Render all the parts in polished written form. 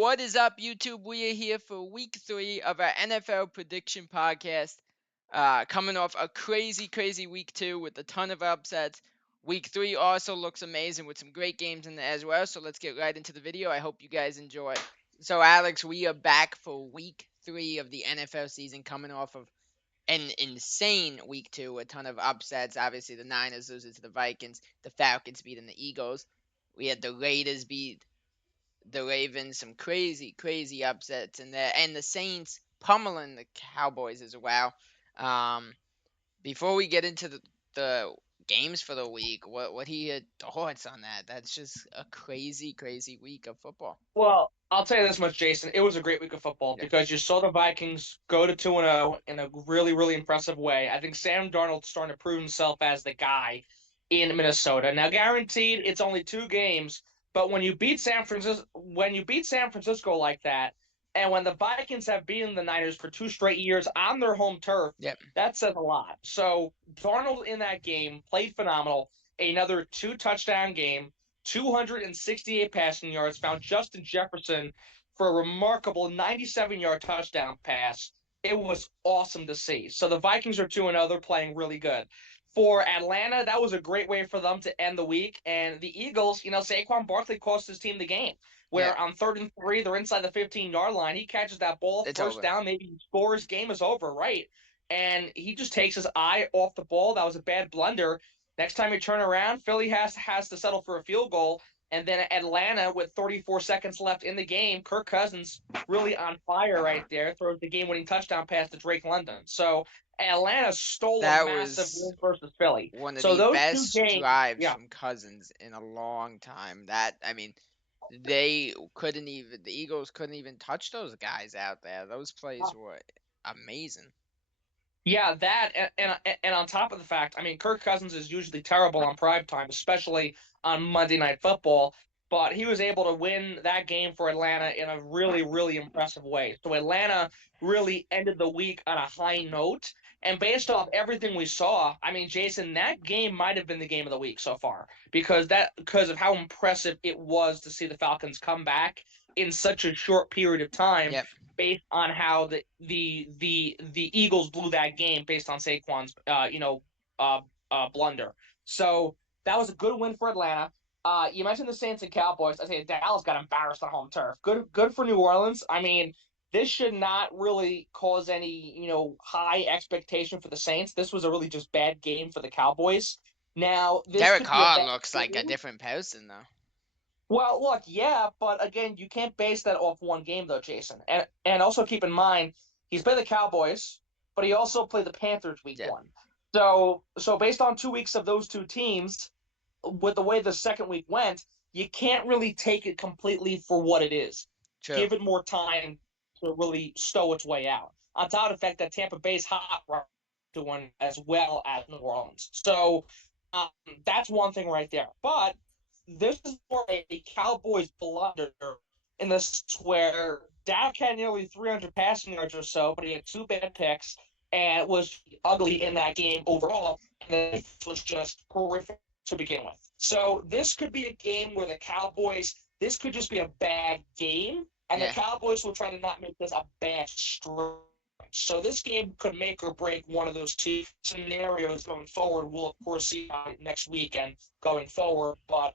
What is up, YouTube? We are here for week 3 of our NFL prediction podcast. Coming off a crazy week 2 with a ton of upsets. Week 3 also looks amazing with some great games in there as well. So let's get right into the video. I hope you guys enjoy. So, Alex, we are back for week 3 of the NFL season, coming off of an insane week 2. A ton of upsets. Obviously, the Niners losing to the Vikings, the Falcons beating the Eagles. We had the Raiders beat the Ravens, some crazy upsets in there, and the Saints pummeling the Cowboys as well. Um, Before we get into the games for the week, what are your thoughts on that? That's just a crazy week of football. Well, I'll tell you this much, Jason. It was a great week of football Yeah, because you saw the Vikings go to 2-0 in a really impressive way. I think Sam Darnold's starting to prove himself as the guy in Minnesota. Now, guaranteed, it's only 2 games, but when you beat San Francisco like that, and when the Vikings have beaten the Niners for 2 straight years on their home turf, yep. that says a lot. So Darnold in that game played phenomenal. Another 2 touchdown game. 268 passing yards, found Justin Jefferson for a remarkable 97-yard touchdown pass. It was awesome to see. So the Vikings are 2-0. They're playing really good. For Atlanta, that was a great way for them to end the week. And the Eagles, Saquon Barkley cost his team the game. Yeah, Where on 3rd and 3, they're inside the 15-yard line. He catches that ball, it's first over. down, maybe he scores, game is over, right? And he just takes his eye off the ball. That was a bad blunder. Next time you turn around, Philly has to settle for a field goal. And then Atlanta, with 34 seconds left in the game, Kirk Cousins really on fire right there, throws the game-winning touchdown pass to Drake London. So Atlanta stole a That massive was win versus Philly. one of So the those two best games, drives yeah, from Cousins in a long time. The Eagles couldn't even touch those guys out there. Those plays were amazing. yeah, that and on top of the fact, I mean, Kirk Cousins is usually terrible on prime time, especially on Monday Night Football. But he was able to win that game for Atlanta in a really impressive way. So Atlanta really ended the week on a high note. And based off everything we saw, I mean, Jason, that game might have been the game of the week so far because of how impressive it was to see the Falcons come back in such a short period of time Yep. based on how the Eagles blew that game based on Saquon's blunder. So that was a good win for Atlanta. You mentioned the Saints and Cowboys. I say Dallas got embarrassed on home turf. Good for New Orleans. I mean, this should not really cause any high expectation for the Saints. This was a really just bad game for the Cowboys. Now this Derek could be a Carr bad looks like a game. different person though. Well, look, yeah, but again, you can't base that off one game though, Jason. And also keep in mind, he's played the Cowboys, but he also played the Panthers week Yeah, 1. So based on 2 weeks of those two teams, with the way the second week went, you can't really take it completely for what it is. true. Give it more time to really stow its way out. On top of the fact that Tampa Bay's hot right doing as well as New Orleans. So um, that's one thing right there. But this is more a Cowboys blunder in this where Dak had nearly 300 passing yards or so, but he had 2 bad picks and was ugly in that game overall. And it was just horrific to begin with. So this could be a game where this could just be a bad game, and the Yeah. Cowboys will try to not make this a bad stretch. So this game could make or break one of those two scenarios going forward. We'll of course see next week and going forward, but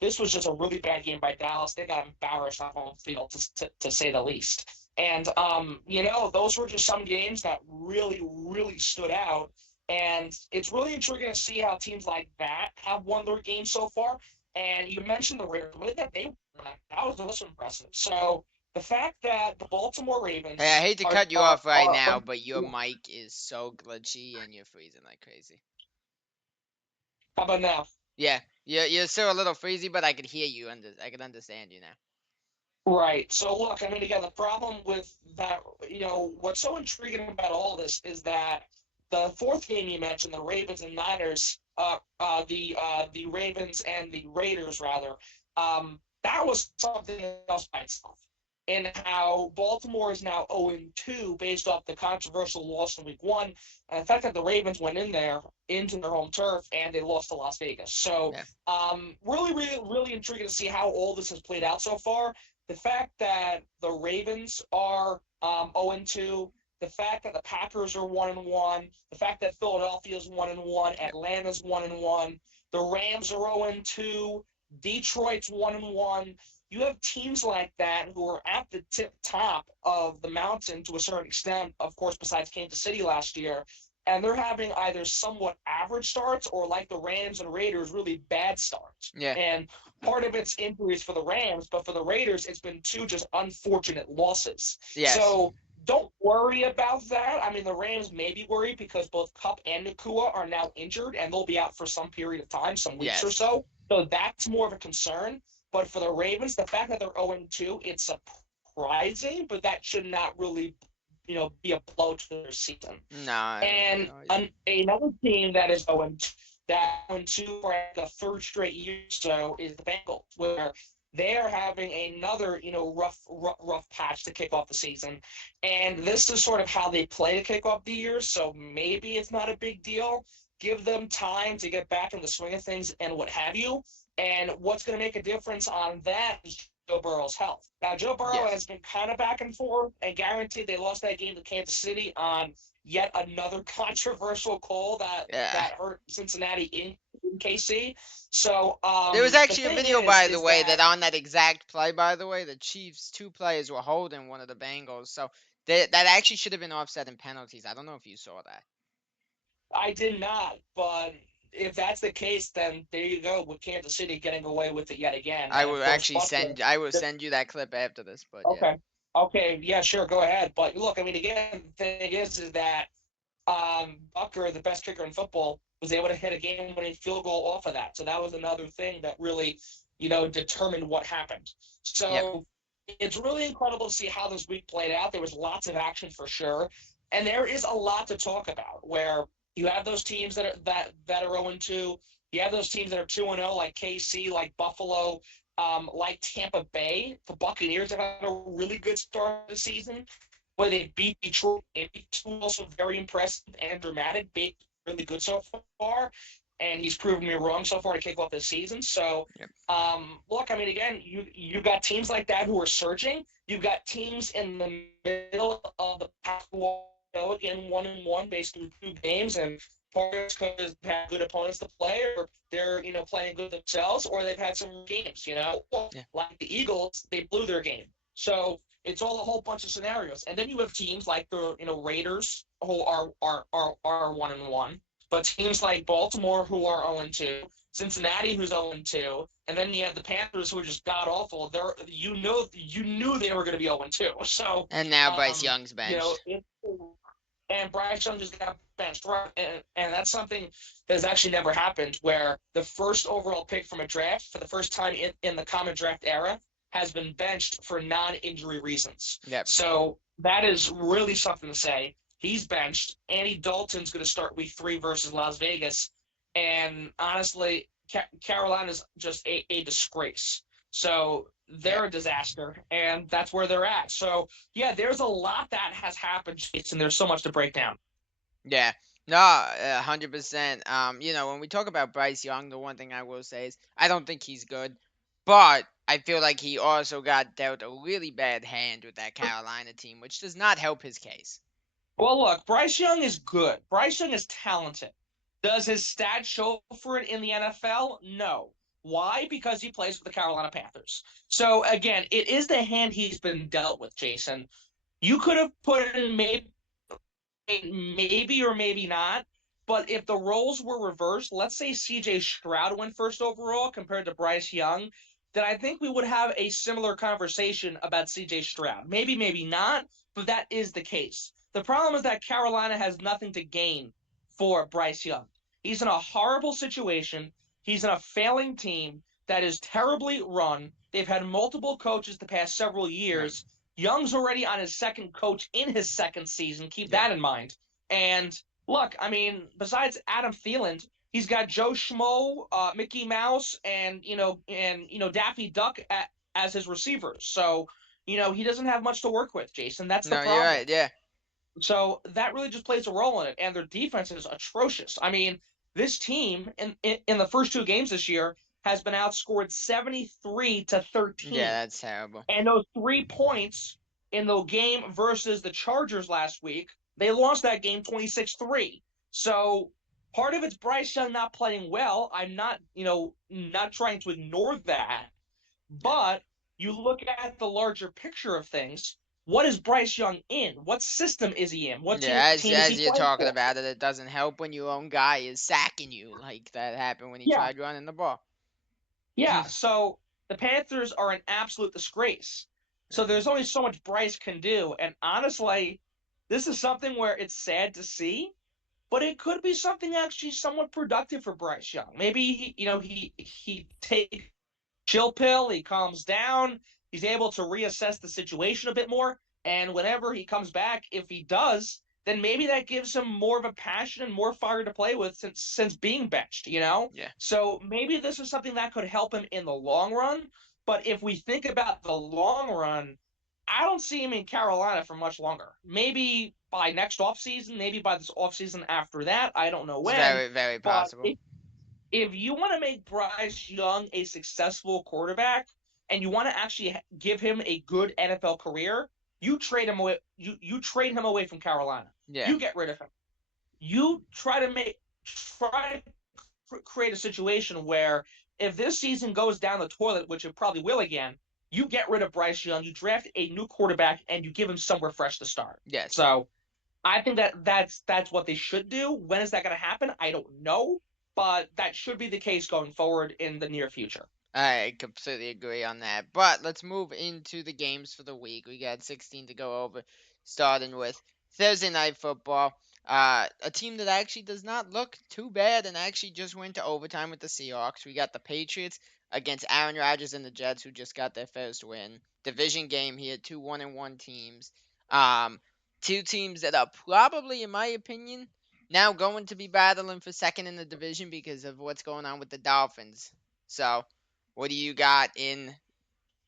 this was just a really bad game by Dallas. They got embarrassed on home field to say the least. And those were just some games that really stood out. And it's really intriguing to see how teams like that have won their games so far. And you mentioned the Raiders. The way that they won that was also impressive. So the fact that the Baltimore Hey, I Ravens hate to are cut you are off right are, now, are but your mic is so glitchy and you're freezing like crazy. how about now? Yeah, you're still a little freezy, but I could hear you. I can understand you now. Right. So look, I mean, again, the problem with that, what's so intriguing about all this is that the fourth game you mentioned, the Ravens and Niners, the Ravens and the Raiders rather, that was something else by itself. And how Baltimore is now 0-2 based off the controversial loss in Week 1, and the fact that the Ravens went in there into their home turf and they lost to Las Vegas. So Yeah. really intriguing to see how all this has played out so far. the fact that the Ravens are 0-2, the fact that the Packers are 1-1, the fact that Philadelphia's 1-1, Atlanta's 1-1, the Rams are 0-2, Detroit's 1-1. You have teams like that who are at the top of the mountain to a certain extent, of course, besides Kansas City last year, and they're having either somewhat average starts or, like the Rams and Raiders, really bad starts. Yeah. And part of it's injuries for the Rams, but for the Raiders, it's been two just unfortunate losses. Yes. So don't worry about that. I mean, the Rams may be worried because both Kupp and Nacua are now injured, and they'll be out for some period of time, some weeks or so. So that's more of a concern. But for the Ravens, the fact that they're 0-2, it's surprising, but that should not really be a blow to their season. No. And another team that is 0-2 for the third straight year or so is the Bengals, where they are having another, rough patch to kick off the season. And this is sort of how they play to kick off the year, so maybe it's not a big deal. Give them time to get back in the swing of things and what have you. And what's going to make a difference on that is Joe Burrow's health. Now, Joe Burrow has been kind of back and forth, and guaranteed they lost that game to Kansas City on yet another controversial call that hurt Cincinnati in KC. So there was actually a video, by the way, that on that exact play, by the way, the Chiefs' two players were holding one of the Bengals. So that actually should have been offset in penalties. I don't know if you saw that. I did not, but if that's the case, then there you go with Kansas City getting away with it yet again. I will actually send you that clip after this. But okay, yeah, sure, go ahead. But look, I mean, again, the thing is that Bucker, the best kicker in football, was able to hit a game-winning field goal off of that. So that was another thing that really, determined what happened. So it's really incredible to see how this week played out. There was lots of action for sure, and there is a lot to talk about. Where you have those teams that are 0-2. You have those teams that are 2-0, like KC, like Buffalo, like Tampa Bay. The Buccaneers have had a really good start of the season, where they beat Detroit. It's also very impressive and dramatic. Big, really good so far, and he's proven me wrong so far to kick off this season. So, look, I mean, again, you got teams like that who are surging. You've got teams in the middle of the pack who are again 1-1 based on 2 games, and part of it's because they've had good opponents to play, or they're playing good themselves, or they've had some games. Like the Eagles, they blew their game. So it's all a whole bunch of scenarios, and then you have teams like the Raiders who are 1-1, but teams like Baltimore who are 0-2, Cincinnati who's 0-2, and then you have the Panthers who are just god awful. You knew they were going to be 0-2. So and now Bryce Young's benched. And Bryce Young just got benched, right? And that's something that has actually never happened, where the first overall pick from a draft, for the first time in the common draft era, has been benched for non-injury reasons. So that is really something to say. He's benched. Andy Dalton's going to start week 3 versus Las Vegas. And honestly, Carolina's just a disgrace. So they're a disaster, and that's where they're at. So, yeah, there's a lot that has happened, Jason. There's so much to break down. Yeah. No, 100%. When we talk about Bryce Young, the one thing I will say is I don't think he's good, but I feel like he also got dealt a really bad hand with that Carolina team, which does not help his case. Well, look, Bryce Young is good. Bryce Young is talented. Does his stats show for it in the NFL? No. Why? Because he plays with the Carolina Panthers. So, again, it is the hand he's been dealt with, Jason. You could have put in maybe or maybe not, but if the roles were reversed, let's say C.J. Stroud went first overall compared to Bryce Young, then I think we would have a similar conversation about C.J. Stroud. Maybe, maybe not, but that is the case. The problem is that Carolina has nothing to gain for Bryce Young. He's in a horrible situation. He's in a failing team that is terribly run. They've had multiple coaches the past several years. Right. Young's already on his second coach in his second season. Keep that in mind. And look, I mean, besides Adam Thielen, he's got Joe Schmo, Mickey Mouse, and Daffy Duck as his receivers. So, he doesn't have much to work with, Jason. That's the problem. You're right, yeah. So that really just plays a role in it, and their defense is atrocious. I mean, this team in the first 2 games this year has been outscored 73-13. Yeah, that's terrible. And those 3 points in the game versus the Chargers last week, they lost that game 26-3. So part of it's Bryce Young not playing well. I'm not, not trying to ignore that. Yeah. But you look at the larger picture of things. What is Bryce Young in? What system is he in? What Yeah, team is as he you're playing talking for? about it, it doesn't help when your own guy is sacking you like that happened when he Yeah, tried running the ball. yeah. So the Panthers are an absolute disgrace. So Yeah. there's only so much Bryce can do. And honestly, this is something where it's sad to see, but it could be something actually somewhat productive for Bryce Young. Maybe he takes chill pill, he calms down, he's able to reassess the situation a bit more, and whenever he comes back, if he does, then maybe that gives him more of a passion and more fire to play with since being benched. Yeah. So maybe this is something that could help him in the long run. But if we think about the long run, I don't see him in Carolina for much longer. Maybe by next offseason, maybe by this offseason after that. I don't know It's when. very, very But possible. if you want to make Bryce Young a successful quarterback and you want to actually give him a good NFL career, you trade him away. You trade him away from Carolina. Yeah. You get rid of him. You try to create a situation where if this season goes down the toilet, which it probably will again, you get rid of Bryce Young, you draft a new quarterback, and you give him somewhere fresh to start. Yes. So I think that's what they should do. When is that going to happen? I don't know, but that should be the case going forward in the near future. I completely agree on that. But let's move into the games for the week. We got 16 to go over, starting with Thursday Night Football. A team that actually does not look too bad and actually just went to overtime with the Seahawks. We got the Patriots against Aaron Rodgers and the Jets, who just got their first win. Division game here, two 1-1 teams. Um, Two teams that are probably, in my opinion, now going to be battling for second in the division because of what's going on with the Dolphins. So, what do you got in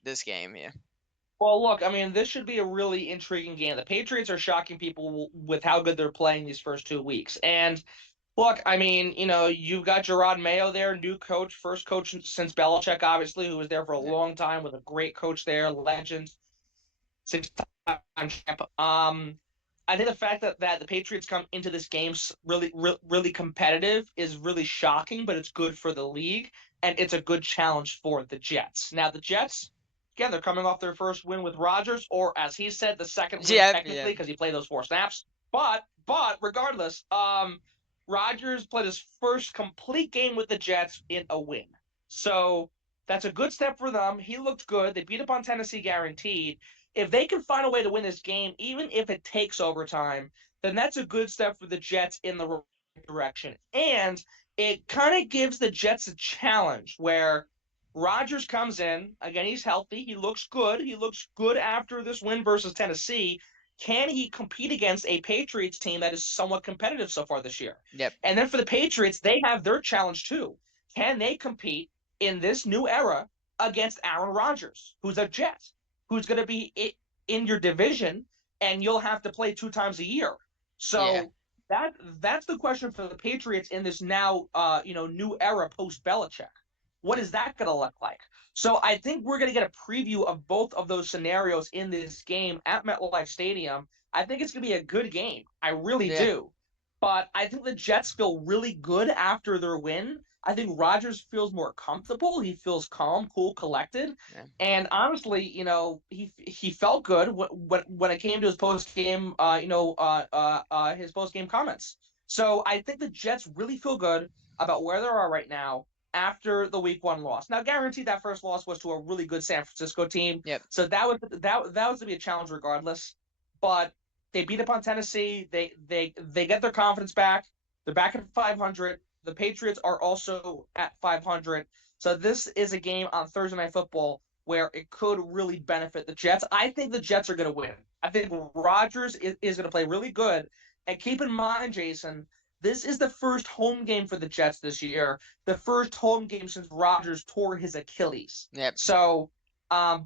this game here? Well, look, I mean, this should be a really intriguing game. The Patriots are shocking people with how good they're playing these first 2 weeks. And look, I mean, you've got Gerard Mayo there, new coach, first coach since Belichick, obviously, who was there for a Yeah. long time with a great coach there, legend, 6-time champ. I think the fact that the Patriots come into this game really competitive is really shocking, but it's good for the league and it's a good challenge for the Jets. Now the Jets, again, they're coming off their first win with Rodgers, or as he said, the second win Yeah, yeah, technically because he played those 4 snaps. But regardless, Rodgers played his first complete game with the Jets in a win. So that's a good step for them. He looked good. They beat up on Tennessee guaranteed. If they can find a way to win this game, even if it takes overtime, then that's a good step for the Jets in the right direction. And it kind of gives the Jets a challenge where Rodgers comes in. Again, he's healthy. He looks good. He looks good after this win versus Tennessee. Can he compete against a Patriots team that is somewhat competitive so far this year? yep, And then for the Patriots, they have their challenge too. Can they compete in this new era against Aaron Rodgers, who's a Jet, who's going to be in your division, and you'll have to play 2 times a year? yeah, So that's the question for the Patriots in this now new era post Belichick. What yeah, is that going to look like? So I think we're going to get a preview of both of those scenarios in this game at MetLife Stadium. I think it's going to be a good game. I really yeah, do. But I think the Jets feel really good after their win. I think Rodgers feels more comfortable. He feels calm, cool, collected. yeah. And honestly, he felt good when it came to his post game, his post game comments. So I think the Jets really feel good about where they are right now after the week 1 loss. Now, guaranteed that first loss was to a really good San Francisco team, Yep. so that was to be a challenge regardless. But they beat up on Tennessee. They get their confidence back. They're back at 500. The Patriots are also at 500. So this is a game on Thursday Night Football where it could really benefit the Jets. I think the Jets are going to win. I think Rodgers is going to play really good. And keep in mind, Jason, this is the first home game for the Jets this year. The first home game since Rodgers tore his Achilles. Yep. So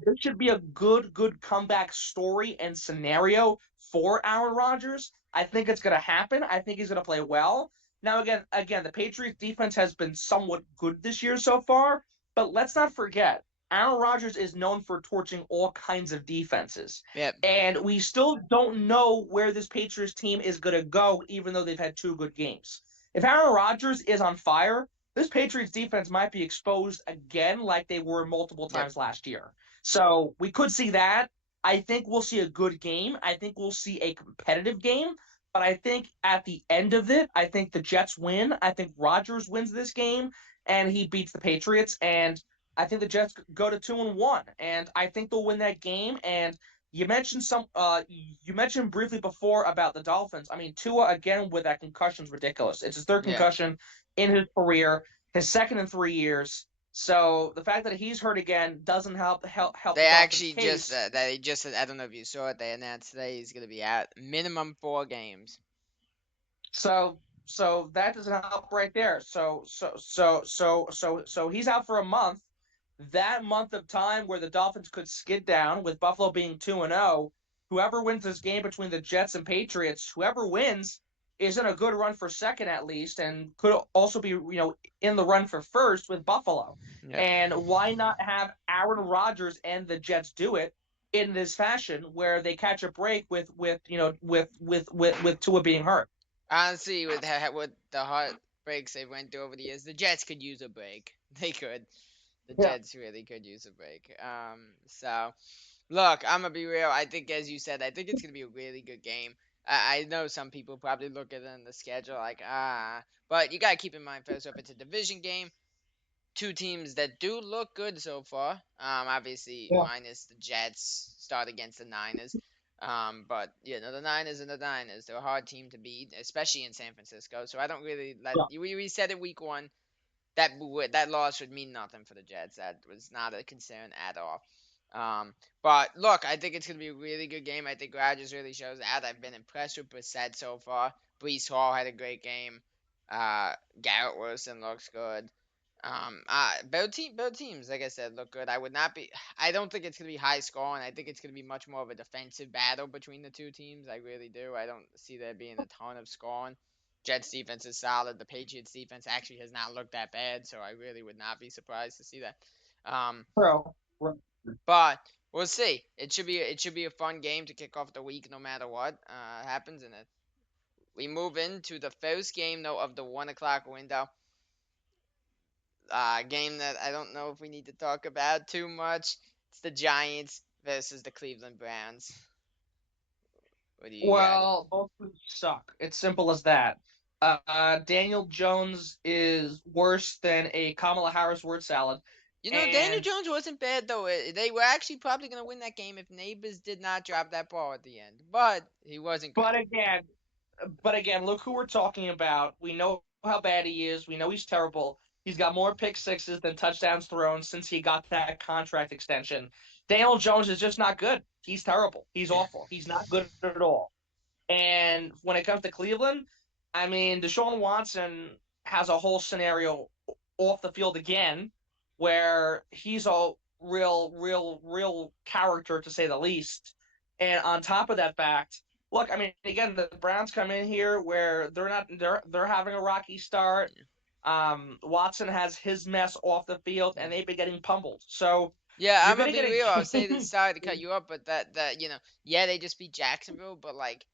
this should be a good comeback story and scenario for Aaron Rodgers. I think it's going to happen. I think he's going to play well. Now, again, the Patriots defense has been somewhat good this year so far, But let's not forget, Aaron Rodgers is known for torching all kinds of defenses. Yep. And we still don't know where this Patriots team is going to go, even though they've had 2 good games. If Aaron Rodgers is on fire, this Patriots defense might be exposed again like they were multiple Yep. times last year. So we could see that. I think we'll see a good game. I think we'll see a competitive game. But I think at the end of it, I think the Jets win. I think Rodgers wins this game and he beats the Patriots. And I think the Jets go to 2-1, and I think they'll win that game. And you mentioned briefly before about the Dolphins. I mean, Tua again with that concussion is ridiculous. It's his third Yeah. concussion in his career, his second in 3 years. So the fact that he's hurt again doesn't help They the Dolphins' actually case. just said, I don't know if you saw it. They announced today he's gonna be out minimum 4 games. So that doesn't help right there. So he's out for a month. That month of time where the Dolphins could skid down with Buffalo being 2-0, whoever wins this game between the Jets and Patriots, whoever wins is in a good run for second at least, and could also be in the run for first with Buffalo. Yeah. And why not have Aaron Rodgers and the Jets do it in this fashion where they catch a break with Tua being hurt? Honestly, with the heartbreaks they went through over the years, the Jets could use a break. They could. The Yeah. Jets really could use a break. So look, I'm gonna be real. I think, as you said, I think it's gonna be a really good game. I know some people probably look at it in the schedule like but you gotta keep in mind first off, it's a division game. Two teams that do look good so far. Obviously Yeah. minus the Jets start against the Niners. But the Niners and the Niners, they're a hard team to beat, especially in San Francisco. So I don't really let Yeah. we said it week 1 that loss would mean nothing for the Jets. That was not a concern at all. But look, I think it's gonna be a really good game. I think Rodgers really shows that. I've been impressed with Brissett so far. Brees Hall had a great game. Garrett Wilson looks good. Both teams, like I said, look good. I would not be. I don't think it's gonna be high scoring. I think it's gonna be much more of a defensive battle between the two teams. I really do. I don't see there being a ton of scoring. Jets defense is solid. The Patriots defense actually has not looked that bad, so I really would not be surprised to see that. Bro. But we'll see. It should be a fun game to kick off the week, no matter what happens in it. We move into the first game though of the 1 o'clock window. Game that I don't know if we need to talk about too much. It's the Giants versus the Cleveland Browns. What do you got? Well, both groups suck. It's simple as that. Daniel Jones is worse than a Kamala Harris word salad. Daniel And Jones wasn't bad though. They were actually probably gonna win that game if Neighbors did not drop that ball at the end. But he wasn't great. but again, look who we're talking about. We know how bad he is. We know he's terrible. He's got more pick sixes than touchdowns thrown since he got that contract extension. Daniel Jones is just not good. He's terrible. He's Yeah. awful. He's not good at all. And when it comes to Cleveland, I mean, Deshaun Watson has a whole scenario off the field again where he's a real character to say the least. And on top of that fact, look, I mean, again, the Browns come in here where they're having a rocky start. Watson has his mess off the field, and they've been getting pummeled. So Yeah, you're I'm gonna gonna be get real. I'll say a this. Sorry to cut you up, but yeah, they just beat Jacksonville, but like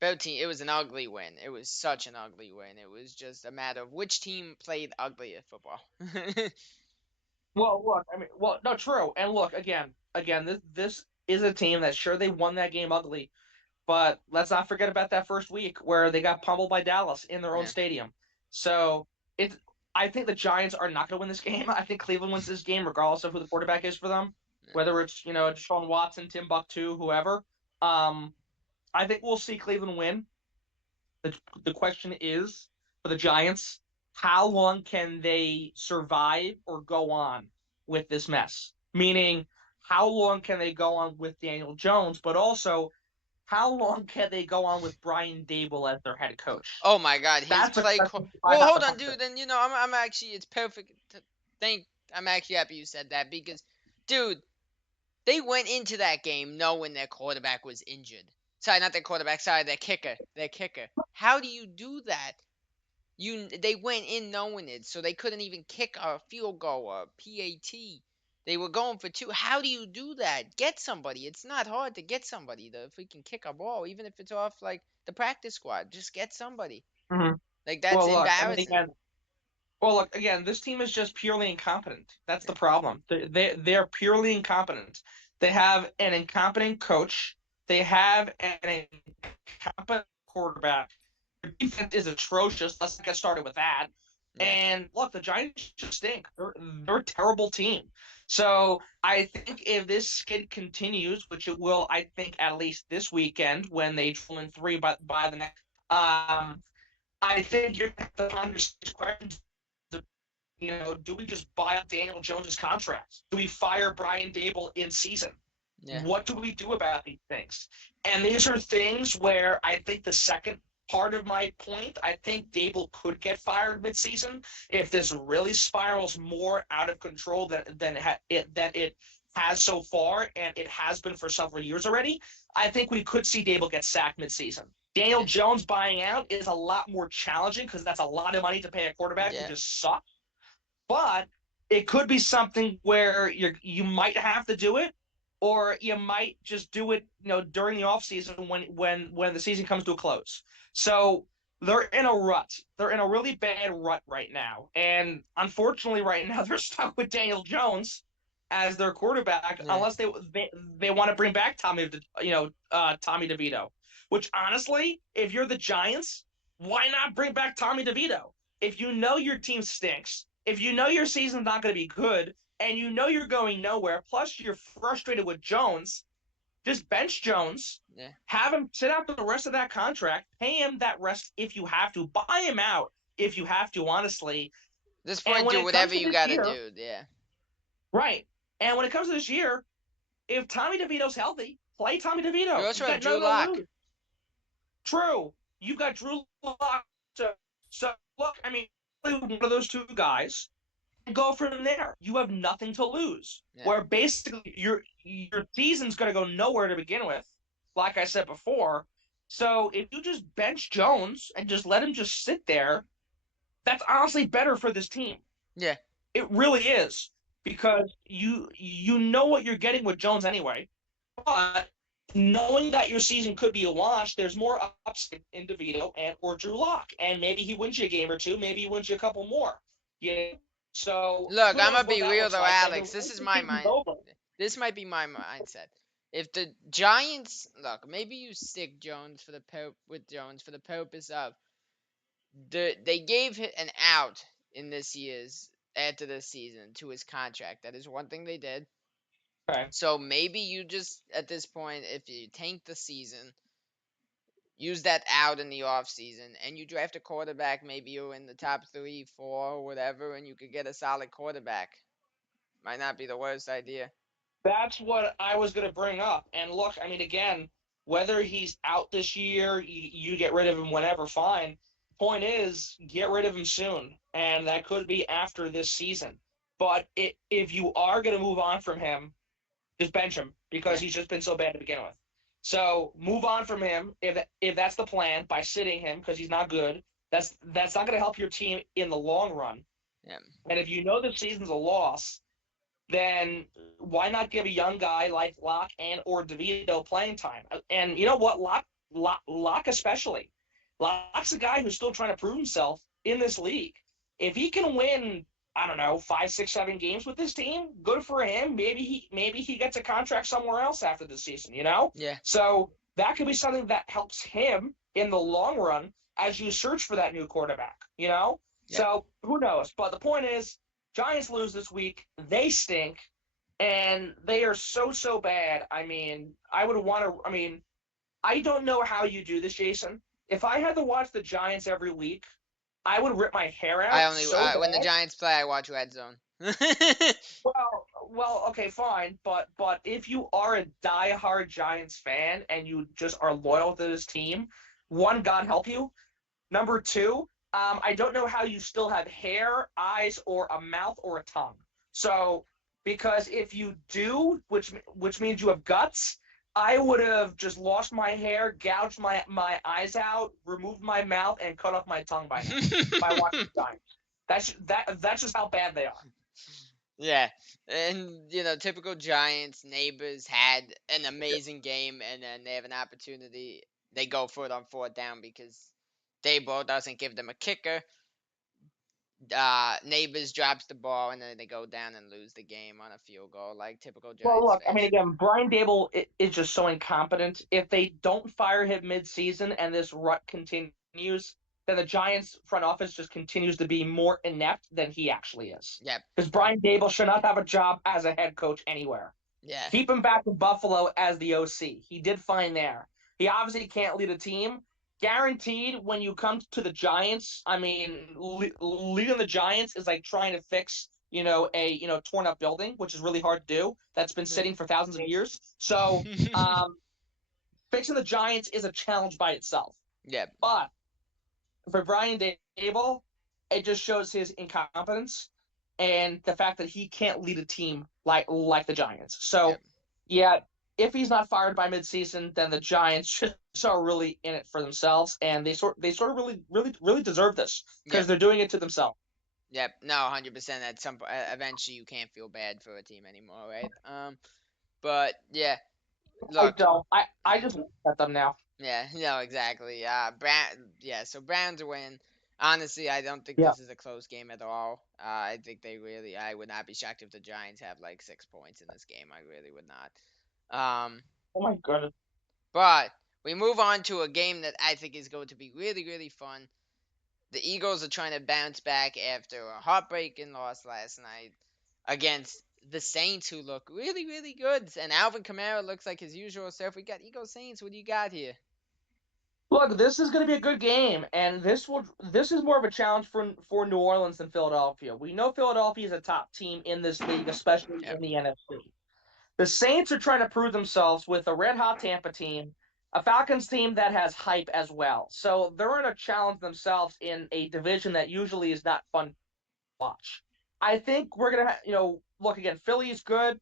both team, it was an ugly win. It was such an ugly win. It was just a matter of which team played ugly at football. Well, look, I mean, well, no, true. And look, again, this is a team that sure they won that game ugly, but let's not forget about that first week where they got pummeled by Dallas in their own Yeah. stadium. So it's I think the Giants are not going to win this game. I think Cleveland wins this game regardless of who the quarterback is for them, Yeah. whether it's Deshaun Watson, Timbuktu, whoever. Um, I think we'll see Cleveland win. The question is for the Giants, how long can they survive or go on with this mess? Meaning, how long can they go on with Daniel Jones, but also how long can they go on with Brian Dable as their head coach? Oh my God, his That's a play question call. to find Well, out hold the on, punter. dude. And I'm actually it's perfect. I'm actually happy you said that because, dude, they went into that game knowing their quarterback was injured. Sorry, not their quarterback. Sorry, their kicker. Their kicker. How do you do that? They went in knowing it, so they couldn't even kick a field goal or PAT. They were going for two. How do you do that? Get somebody. It's not hard to get somebody to freaking kick a ball, even if it's off like the practice squad. Just get somebody. Mhm. Like that's Well, look, I mean, embarrassing. again, this team is just purely incompetent. That's the Yeah. problem. They're purely incompetent. They have an incompetent coach. They have an incompetent quarterback. Their defense is atrocious. Let's not get started with that. Yeah. And look, the Giants just stink. They're a terrible team. So I think if this skid continues, which it will, I think at least this weekend when they fall in three by the next, I think you're going to have to understand questions. Do we just buy up Daniel Jones's contract? Do we fire Brian Dable in season? Yeah. What do we do about these things? And these are things where I think the second part of my point, I think Dable could get fired midseason if this really spirals more out of control than it has so far, and it has been for several years already. I think we could see Dable get sacked midseason. Daniel Yeah. Jones buying out is a lot more challenging because that's a lot of money to pay a quarterback who just sucks. But it could be something where you might have to do it, or you might just do it, during the offseason when the season comes to a close. So they're in a rut. They're in a really bad rut right now. And unfortunately, right now they're stuck with Daniel Jones as their quarterback, Yeah. unless they want to bring back Tommy DeVito. Which honestly, if you're the Giants, why not bring back Tommy DeVito? If you know your team stinks, if you know your season's not going to be good, and you know you're going nowhere, plus you're frustrated with Jones, just bench Jones, Yeah. have him sit out the rest of that contract, pay him that rest if you have to, buy him out if you have to, honestly. At this And point, when do it comes whatever to you this gotta year, do. Yeah. right? And when it comes to this year, if Tommy DeVito's healthy, play Tommy You DeVito. also You've have got Drew nothing to Lock. lose. True. You've got Drew Lock. So look, I mean, one of those two guys, go from there. You have nothing to lose. Yeah. Where basically your season's going to go nowhere to begin with, like I said before. So if you just bench Jones and just let him just sit there, that's honestly better for this team. Yeah. It really is, because you know what you're getting with Jones anyway. But knowing that your season could be a wash, there's more upside in DeVito and or Drew Lock, and maybe he wins you a game or two, maybe he wins you a couple more. Yeah. So Look, who I'm knows gonna what be that real looks though, like? And Alex. the This is the my season's mind. over. This might be my mindset. If the Giants look, maybe you stick Jones for the with Jones for the purpose of they gave an out in this year's after this season to his contract. That is one thing they did. Okay. So maybe you just at this point, if you tank the season, use that out in the off season, and you draft a quarterback. Maybe you're in the top 3, 4, whatever, and you could get a solid quarterback. Might not be the worst idea. That's what I was going to bring up. And look, I mean, again, whether he's out this year, you get rid of him whenever, fine. Point is, get rid of him soon. And that could be after this season. But if you are going to move on from him, just bench him because Yeah. he's just been so bad to begin with. So move on from him if that's the plan by sitting him because he's not good. That's not going to help your team in the long run. Yeah. And if you know the season's a loss, then why not give a young guy like Locke and or DeVito playing time? And you know what, Locke especially. Locke's a guy who's still trying to prove himself in this league. If he can win, I don't know, 5, 6, 7 games with this team, good for him. Maybe he gets a contract somewhere else after the season, Yeah. So that could be something that helps him in the long run as you search for that new quarterback. Yeah. So who knows? But the point is, Giants lose this week. They stink, and they are so bad. I mean, I would want to. I mean, I don't know how you do this, Jason. If I had to watch the Giants every week, I would rip my hair out. I only so when the bad. Giants play, I watch Red Zone. Well, okay, fine, but if you are a diehard Giants fan and you just are loyal to this team, one, God help you. Number two, I don't know how you still have hair, eyes, or a mouth or a tongue. So, because if you do, which means you have guts, I would have just lost my hair, gouged my eyes out, removed my mouth, and cut off my tongue by now. By watching the Giants. That's just how bad they are. Yeah, and typical Giants neighbors had an amazing game, and then they have an opportunity. They go for it on fourth down because Dayball doesn't give them a kicker. Neighbors drops the ball, and then they go down and lose the game on a field goal, like typical Well, Giants look, I mean, fashion. again, Brian Dable is just so incompetent. If they don't fire him mid-season and this rut continues, then the Giants front office just continues to be more inept than he actually is. Yep. Because Brian Dable should not have a job as a head coach anywhere. Yeah. Keep him back in Buffalo as the OC. He did fine there. He obviously can't lead a team. Guaranteed, when you come to the Giants, I mean, leading the Giants is like trying to fix, a torn up building, which is really hard to do. That's been sitting for thousands of years. So, fixing the Giants is a challenge by itself. Yep. But for Brian Dable, it just shows his incompetence and the fact that he can't lead a team like the Giants. So, Yep. yeah, if he's not fired by midseason, then the Giants just are really in it for themselves, and they sort of really deserve this because Yep. they're doing it to themselves. Yep. No, 100%. At some point, eventually, you can't feel bad for a team anymore, right? But yeah, I look. don't. I just look at them now. Yeah, no, exactly. Yeah, so Browns win. Honestly, I don't think Yeah. this is a close game at all. I think they really. I would not be shocked if the Giants have like 6 points in this game. I really would not. Oh my goodness. But we move on to a game that I think is going to be really, really fun. The Eagles are trying to bounce back after a heartbreaking loss last night against the Saints, who look really, really good. And Alvin Kamara looks like his usual self. We got Eagles Saints. What do you got here? Look, this is going to be a good game, and this is more of a challenge for New Orleans than Philadelphia. We know Philadelphia is a top team in this league, especially Yep. in the NFC. The Saints are trying to prove themselves with a red hot Tampa team, a Falcons team that has hype as well. So they're in a challenge themselves in a division that usually is not fun to watch. I think we're gonna, look again. Philly is good.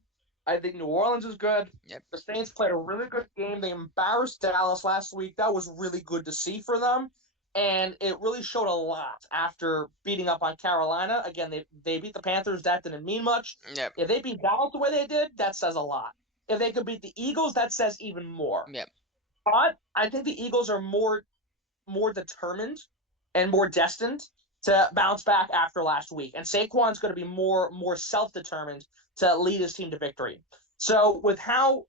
I think New Orleans is good. Yep. The Saints played a really good game. They embarrassed Dallas last week. That was really good to see for them. And it really showed a lot after beating up on Carolina. Again, they beat the Panthers. That didn't mean much. Yep. If they beat Dallas the way they did, that says a lot. If they could beat the Eagles, that says even more. Yep. But I think the Eagles are more determined and more destined to bounce back after last week. And Saquon's going to be more self-determined to lead his team to victory. So with how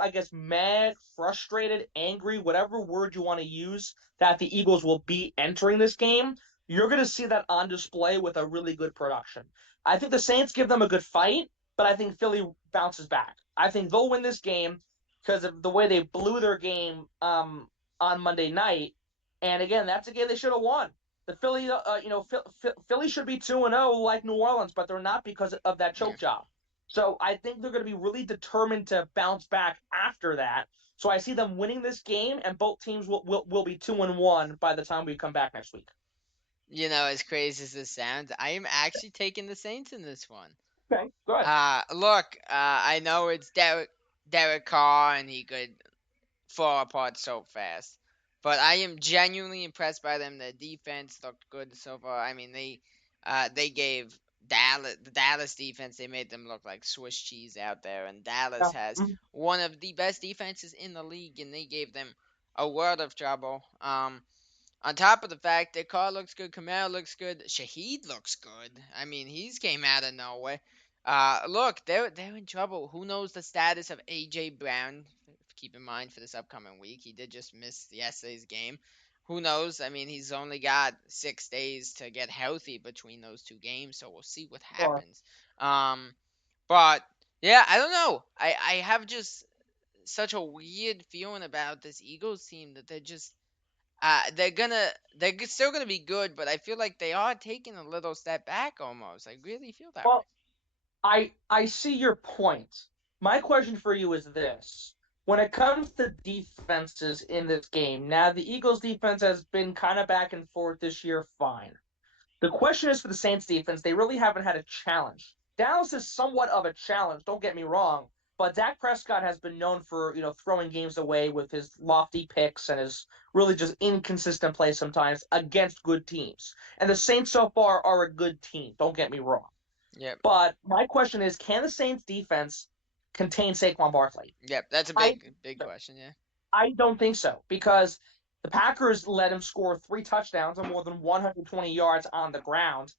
I guess mad, frustrated, angry, whatever word you want to use that the Eagles will be entering this game, you're going to see that on display with a really good production. I think the Saints give them a good fight, but I think Philly bounces back. I think they'll win this game because of the way they blew their game on Monday night. And again, that's a game they should have won. The Philly should be 2-0 like New Orleans, but they're not because of that Yeah. choke job. So I think they're going to be really determined to bounce back after that. So I see them winning this game, and both teams will be 2-1 by the time we come back next week. As crazy as this sounds, I am actually taking the Saints in this one. Okay, good. Look, I know it's Derek Carr, and he could fall apart so fast. But I am genuinely impressed by them. The defense looked good so far. I mean, they gave the Dallas defense. They made them look like Swiss cheese out there, and Dallas Yeah. has Mhm. one of the best defenses in the league, and they gave them a world of trouble. On top of the fact that Carr looks good, Kamara looks good, Shaheed looks good. I mean, he's came out of nowhere. Look, they're in trouble. Who knows the status of AJ Brown? Keep in mind for this upcoming week, he did just miss yesterday's game. Who knows? I mean, he's only got 6 days to get healthy between those two games, so we'll see what Sure. happens. But yeah, I don't know. I have just such a weird feeling about this Eagles team that they're still gonna be good, but I feel like they are taking a little step back almost. I really feel that way. Well, I see your point. My question for you is this. When it comes to defenses in this game, now the Eagles defense has been kind of back and forth this year, fine. The question is for the Saints defense, they really haven't had a challenge. Dallas is somewhat of a challenge, don't get me wrong, But Dak Prescott has been known for, throwing games away with his lofty picks and his really just inconsistent play sometimes against good teams. And the Saints so far are a good team, don't get me wrong. Yep. But my question is, can the Saints defense contain Saquon Barkley? Yep. That's a I big question. Yeah. I don't think so, because the Packers let him score 3 touchdowns and more than 120 yards on the ground.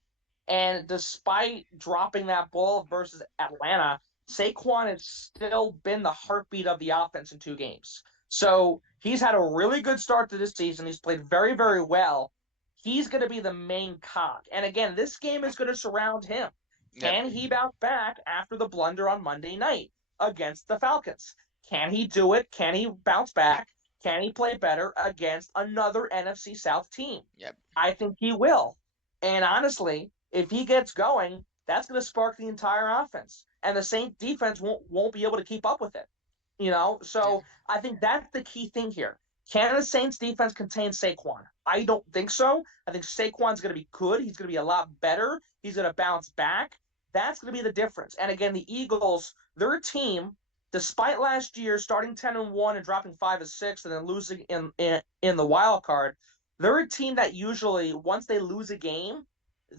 And despite dropping that ball versus Atlanta, Saquon has still been the heartbeat of the offense in 2 games. So he's had a really good start to this season. He's played very, very well. He's going to be the main cog. And again, this game is going to surround him. Yep. Can he bounce back after the blunder on Monday night against the Falcons? Can he do it? Can he bounce back? Can he play better against another NFC South team? Yep. I think he will. And honestly, if he gets going, that's going to spark the entire offense, and the Saints defense won't be able to keep up with it. So I think that's the key thing here. Can the Saints defense contain Saquon? I don't think so. I think Saquon's going to be good. He's going to be a lot better. He's going to bounce back. That's going to be the difference. And again, the Eagles, they're a team, despite last year starting 10-1 and dropping 5-6 and then losing in the wild card. They're a team that usually, once they lose a game,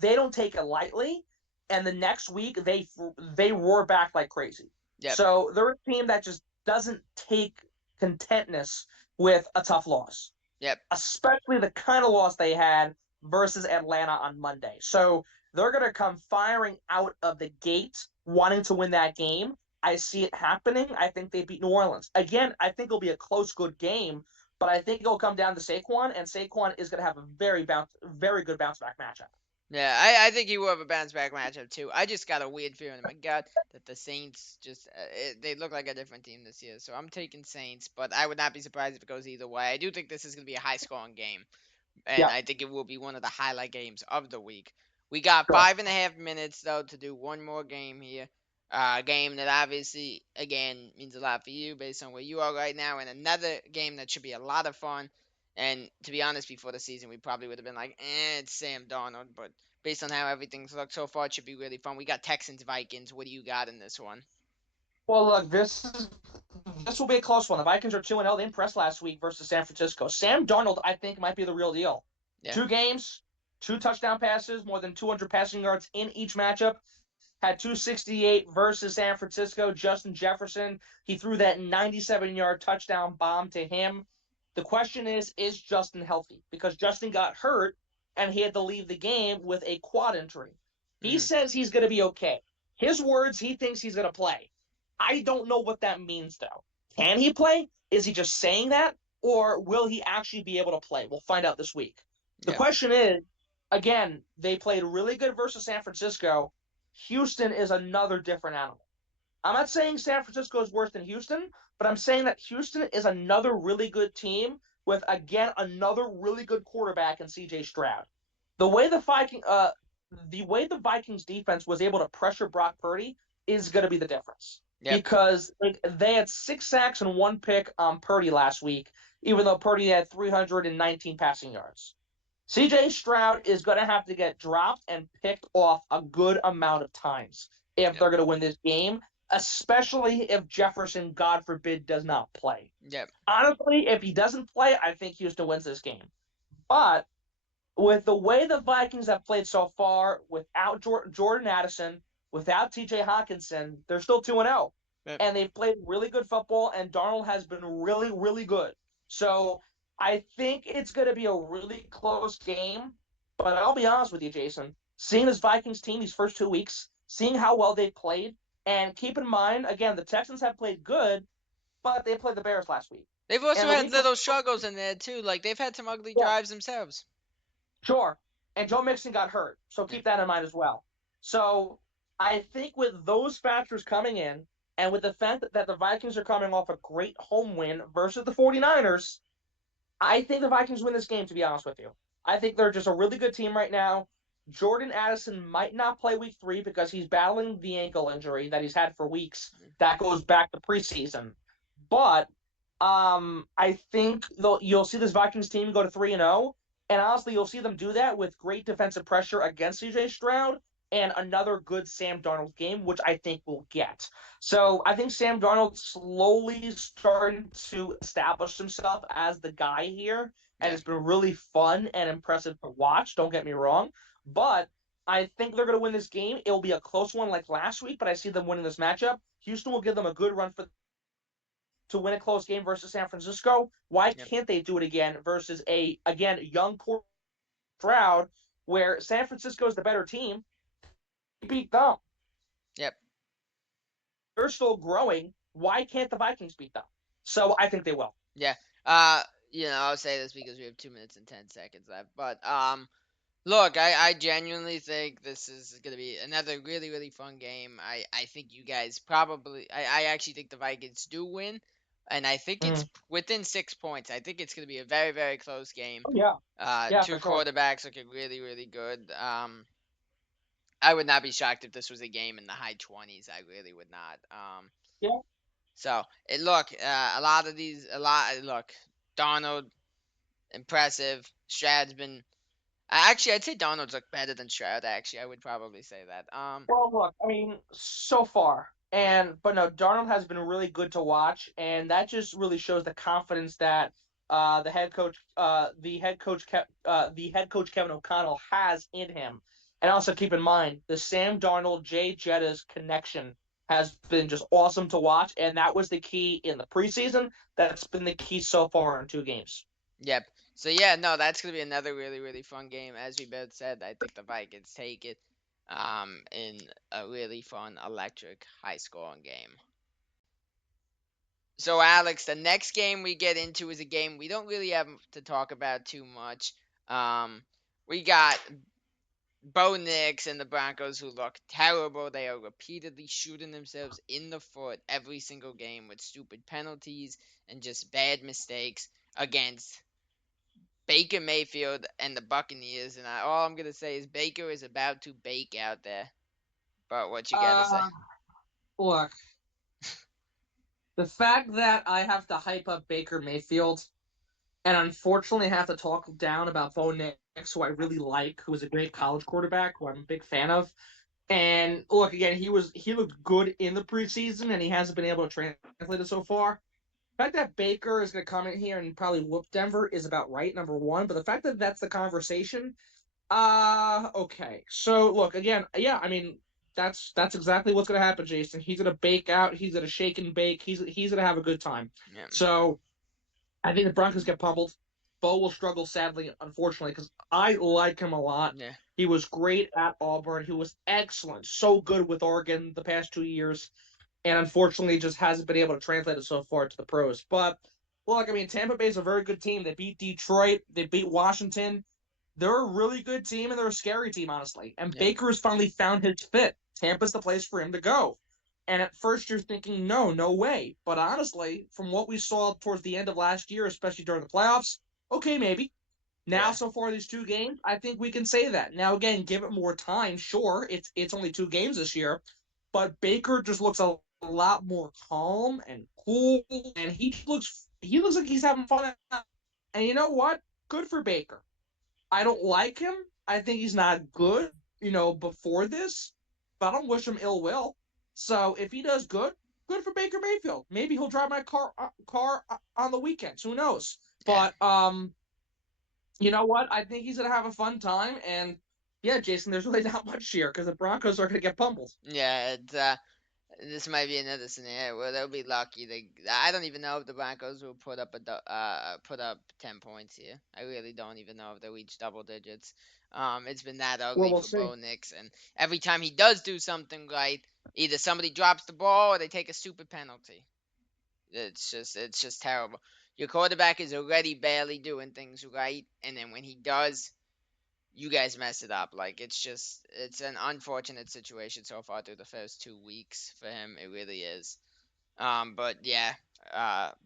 they don't take it lightly, and the next week they roar back like crazy. Yep. So they're a team that just doesn't take contentness with a tough loss. Yep. Especially the kind of loss they had versus Atlanta on Monday. So they're going to come firing out of the gate, wanting to win that game. I see it happening. I think they beat New Orleans. Again, I think it'll be a close, good game, but I think it'll come down to Saquon, and Saquon is going to have a very good bounce back matchup. Yeah, I think he will have a bounce back matchup too. I just got a weird feeling in my gut that the Saints just they look like a different team this year. So I'm taking Saints, but I would not be surprised if it goes either way. I do think this is going to be a high scoring game, and Yeah. I think it will be one of the highlight games of the week. We got Sure. 5.5 minutes though to do one more game here. A game that obviously again means a lot for you based on where you are right now, and another game that should be a lot of fun. And to be honest, before the season, we probably would have been like, it's Sam Darnold. But based on how everything's looked so far, it should be really fun. We got Texans Vikings. What do you got in this one? Well, look, this will be a close one. The Vikings are 2-0. They impressed last week versus San Francisco. Sam Darnold, I think, might be the real deal. Yeah. 2 games, 2 touchdown passes, more than 200 passing yards in each matchup. Had 268 versus San Francisco. Justin Jefferson, he threw that 97-yard touchdown bomb to him. The question is Justin healthy? Because Justin got hurt and he had to leave the game with a quad injury. He says he's going to be okay. His words, he thinks he's going to play. I don't know what that means, though. Can he play? Is he just saying that? Or will he actually be able to play? We'll find out this week. The question is, again, they played really good versus San Francisco. Houston is another different animal. I'm not saying San Francisco is worse than Houston, but I'm saying that Houston is another really good team with, again, another really good quarterback in C.J. Stroud. The way the Vikings defense was able to pressure Brock Purdy is going to be the difference. Yep. Because they had 6 sacks and 1 pick on Purdy last week, even though Purdy had 319 passing yards. C.J. Stroud is going to have to get dropped and picked off a good amount of times if they're going to win this game, especially if Jefferson, God forbid, does not play. Yep. Honestly, if he doesn't play, I think Houston wins this game. But with the way the Vikings have played so far, without Jordan Addison, without T.J. Hockenson, they're still 2-0. Yep. And they've played really good football, and Darnold has been really, really good. So I think it's going to be a really close game. But I'll be honest with you, Jason. Seeing this Vikings team these first 2 weeks, seeing how well they've played, and keep in mind, again, the Texans have played good, but they played the Bears last week. They've also had little struggles in there, too. Like, they've had some ugly drives themselves. Sure. And Joe Mixon got hurt, so keep that in mind as well. So I think with those factors coming in, and with the fact that the Vikings are coming off a great home win versus the 49ers, I think the Vikings win this game, to be honest with you. I think they're just a really good team right now. Jordan Addison might not play week 3 because he's battling the ankle injury that he's had for weeks. That goes back to preseason. But I think you'll see this Vikings team go to 3-0. And honestly, you'll see them do that with great defensive pressure against C.J. Stroud and another good Sam Darnold game, which I think we'll get. So I think Sam Darnold slowly starting to establish himself as the guy here, and Yeah. it's been really fun and impressive to watch. Don't get me wrong, but I think they're going to win this game. It'll be a close one like last week, but I see them winning this matchup. Houston will give them a good run for to win a close game versus San Francisco. Why Yep. can't they do it again versus a again young Stroud, where San Francisco is the better team? Beat them. Yep. They're still growing. Why can't the Vikings beat them? So I think they will. Yeah. I'll say this because we have 2 minutes and 10 seconds left. But look, I genuinely think this is gonna be another really, really fun game. I think you guys probably I actually think the Vikings do win. And I think it's Mm. within 6 points. I think it's gonna be a very, very close game. Oh, yeah. Yeah, Two for sure. quarterbacks looking really, really good. I would not be shocked if this was a game in the high 20s. I really would not. Yeah. So it look a lot of these a lot look Donald impressive. Stroud's been actually I'd say Donald's looked better than Stroud. Actually, I would probably say that. Well, look, I mean, so far, Yeah, but no, Darnold has been really good to watch, and that just really shows the confidence that the head coach Kevin O'Connell has in him. And also keep in mind the Sam Darnold Jay Jettas connection has been just awesome to watch, and that was the key in the preseason. That's been the key so far in 2 games. yep. So yeah, no, that's gonna be another really, really fun game. As we both said, I think the Vikings take it in a really fun, electric, high scoring game. So, Alex, the next game we get into is a game we don't really have to talk about too much. Um, we got Bo Nix and the Broncos who look terrible. They are repeatedly shooting themselves in the foot every single game with stupid penalties and just bad mistakes against Baker Mayfield and the Buccaneers. And all I'm going to say is Baker is about to bake out there. But what you got to say? Uh, Look, the fact that I have to hype up Baker Mayfield and unfortunately have to talk down about Bo Nix, who I really like, who is a great college quarterback, who I'm a big fan of. And look, again, he looked good in the preseason, and he hasn't been able to translate it so far. The fact that Baker is going to come in here and probably whoop Denver is about right, number one. But the fact that that's the conversation, okay. So look, again, yeah, I mean, that's exactly what's going to happen, Jason. He's going to bake out. He's going to shake and bake. He's going to have a good time. Yeah. So I think the Broncos get pummeled. Bo will struggle, sadly, unfortunately, because I like him a lot. Yeah. He was great at Auburn. He was excellent, so good with Oregon the past 2 years, and unfortunately just hasn't been able to translate it so far to the pros. But look, I mean, Tampa Bay is a very good team. They beat Detroit. They beat Washington. They're a really good team, and they're a scary team, honestly. And Yep. Baker has finally found his fit. Tampa's the place for him to go. And at first, you're thinking, no, no way. But honestly, from what we saw towards the end of last year, especially during the playoffs, okay, maybe. Now, Yeah. so far, these 2 games, I think we can say that. Now, again, give it more time. Sure, it's only 2 games this year, but Baker just looks a lot more calm and cool, and he looks like he's having fun. And you know what? Good for Baker. I don't like him. I think he's not good, before this, but I don't wish him ill will. So if he does good, good for Baker Mayfield. Maybe he'll drive my car on the weekends. Who knows? Yeah. But you know what? I think he's gonna have a fun time. And yeah, Jason, there's really not much here because the Broncos are gonna get pummeled. Yeah. This might be another scenario where they'll be lucky. I don't even know if the Broncos will put up 10 points here. I really don't even know if they'll reach double digits. It's been that Well, ugly we'll for see. Bo Nix, and every time he does do something right, either somebody drops the ball or they take a stupid penalty. It's just terrible. Your quarterback is already barely doing things right, and then when he does, you guys mess it up. Like it's an unfortunate situation so far through the first 2 weeks for him. It really is. But yeah,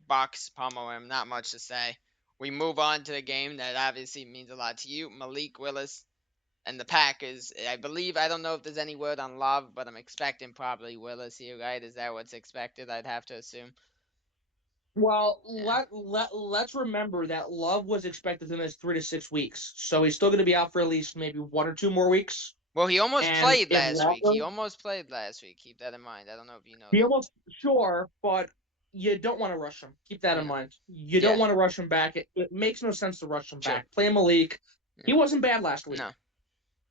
Bucks pummel him. Not much to say. We move on to the game that obviously means a lot to you, Malik Willis and the Packers. I believe I don't know if there's any word on Love, but I'm expecting probably Willis here, right? Is that what's expected? I'd have to assume. Well, Yeah. let's remember that Love was expected to miss 3 to 6 weeks, so he's still going to be out for at least maybe 1 or 2 more weeks. Well, he almost And played if last week. He Waller, almost played last week. Keep that in mind. I don't know if you know he that. almost sure, but you don't want to rush him. Keep that in No. mind. You don't Yeah. want to rush him back. It makes no sense to rush him True. back. Play Malik. Yeah. He wasn't bad last No. week.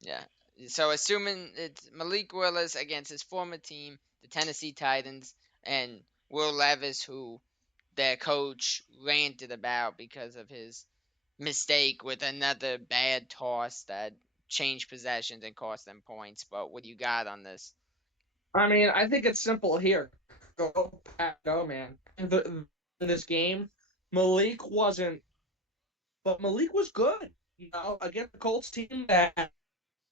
Yeah. So assuming it's Malik Willis against his former team, the Tennessee Titans, and Will Levis, who their coach ranted about because of his mistake with another bad toss that changed possessions and cost them points. But what do you got on this? I mean, I think it's simple here. Go, Pat, go, man. In this game, Malik wasn't, but Malik was good. Against the Colts team that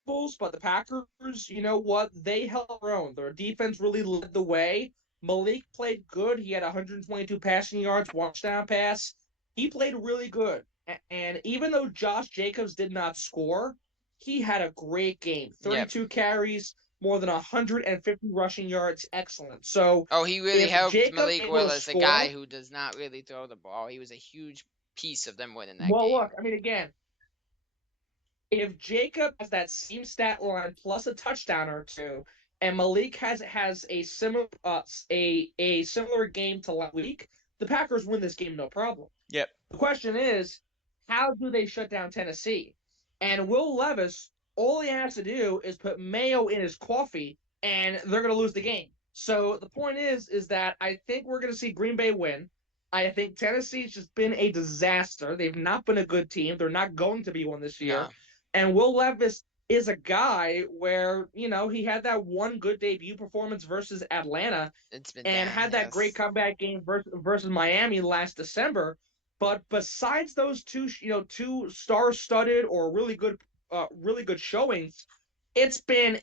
but the Packers, you know what? They held their own. Their defense really led the way. Malik played good. He had 122 passing yards, one touchdown pass. He played really good. And even though Josh Jacobs did not score, he had a great game. Yep. 32 carries, more than 150 rushing yards. Excellent. So Oh, he really if helped Jacobs Malik able to Willis, a guy score, who does not really throw the ball. He was a huge piece of them winning that well, game. look, I mean, again, if Jacob has that same stat line plus a touchdown or two, and Malik has a similar a similar game to last week, the Packers win this game no problem. Yep. The question is, how do they shut down Tennessee? And Will Levis, all he has to do is put mayo in his coffee, and they're going to lose the game. So the point is that I think we're going to see Green Bay win. I think Tennessee's just been a disaster. They've not been a good team. They're not going to be one this No, year. And Will Levis is a guy where, he had that one good debut performance versus Atlanta it's been and had that great downhills. comeback game versus Miami last December. But besides those two star-studded or really good showings, it's been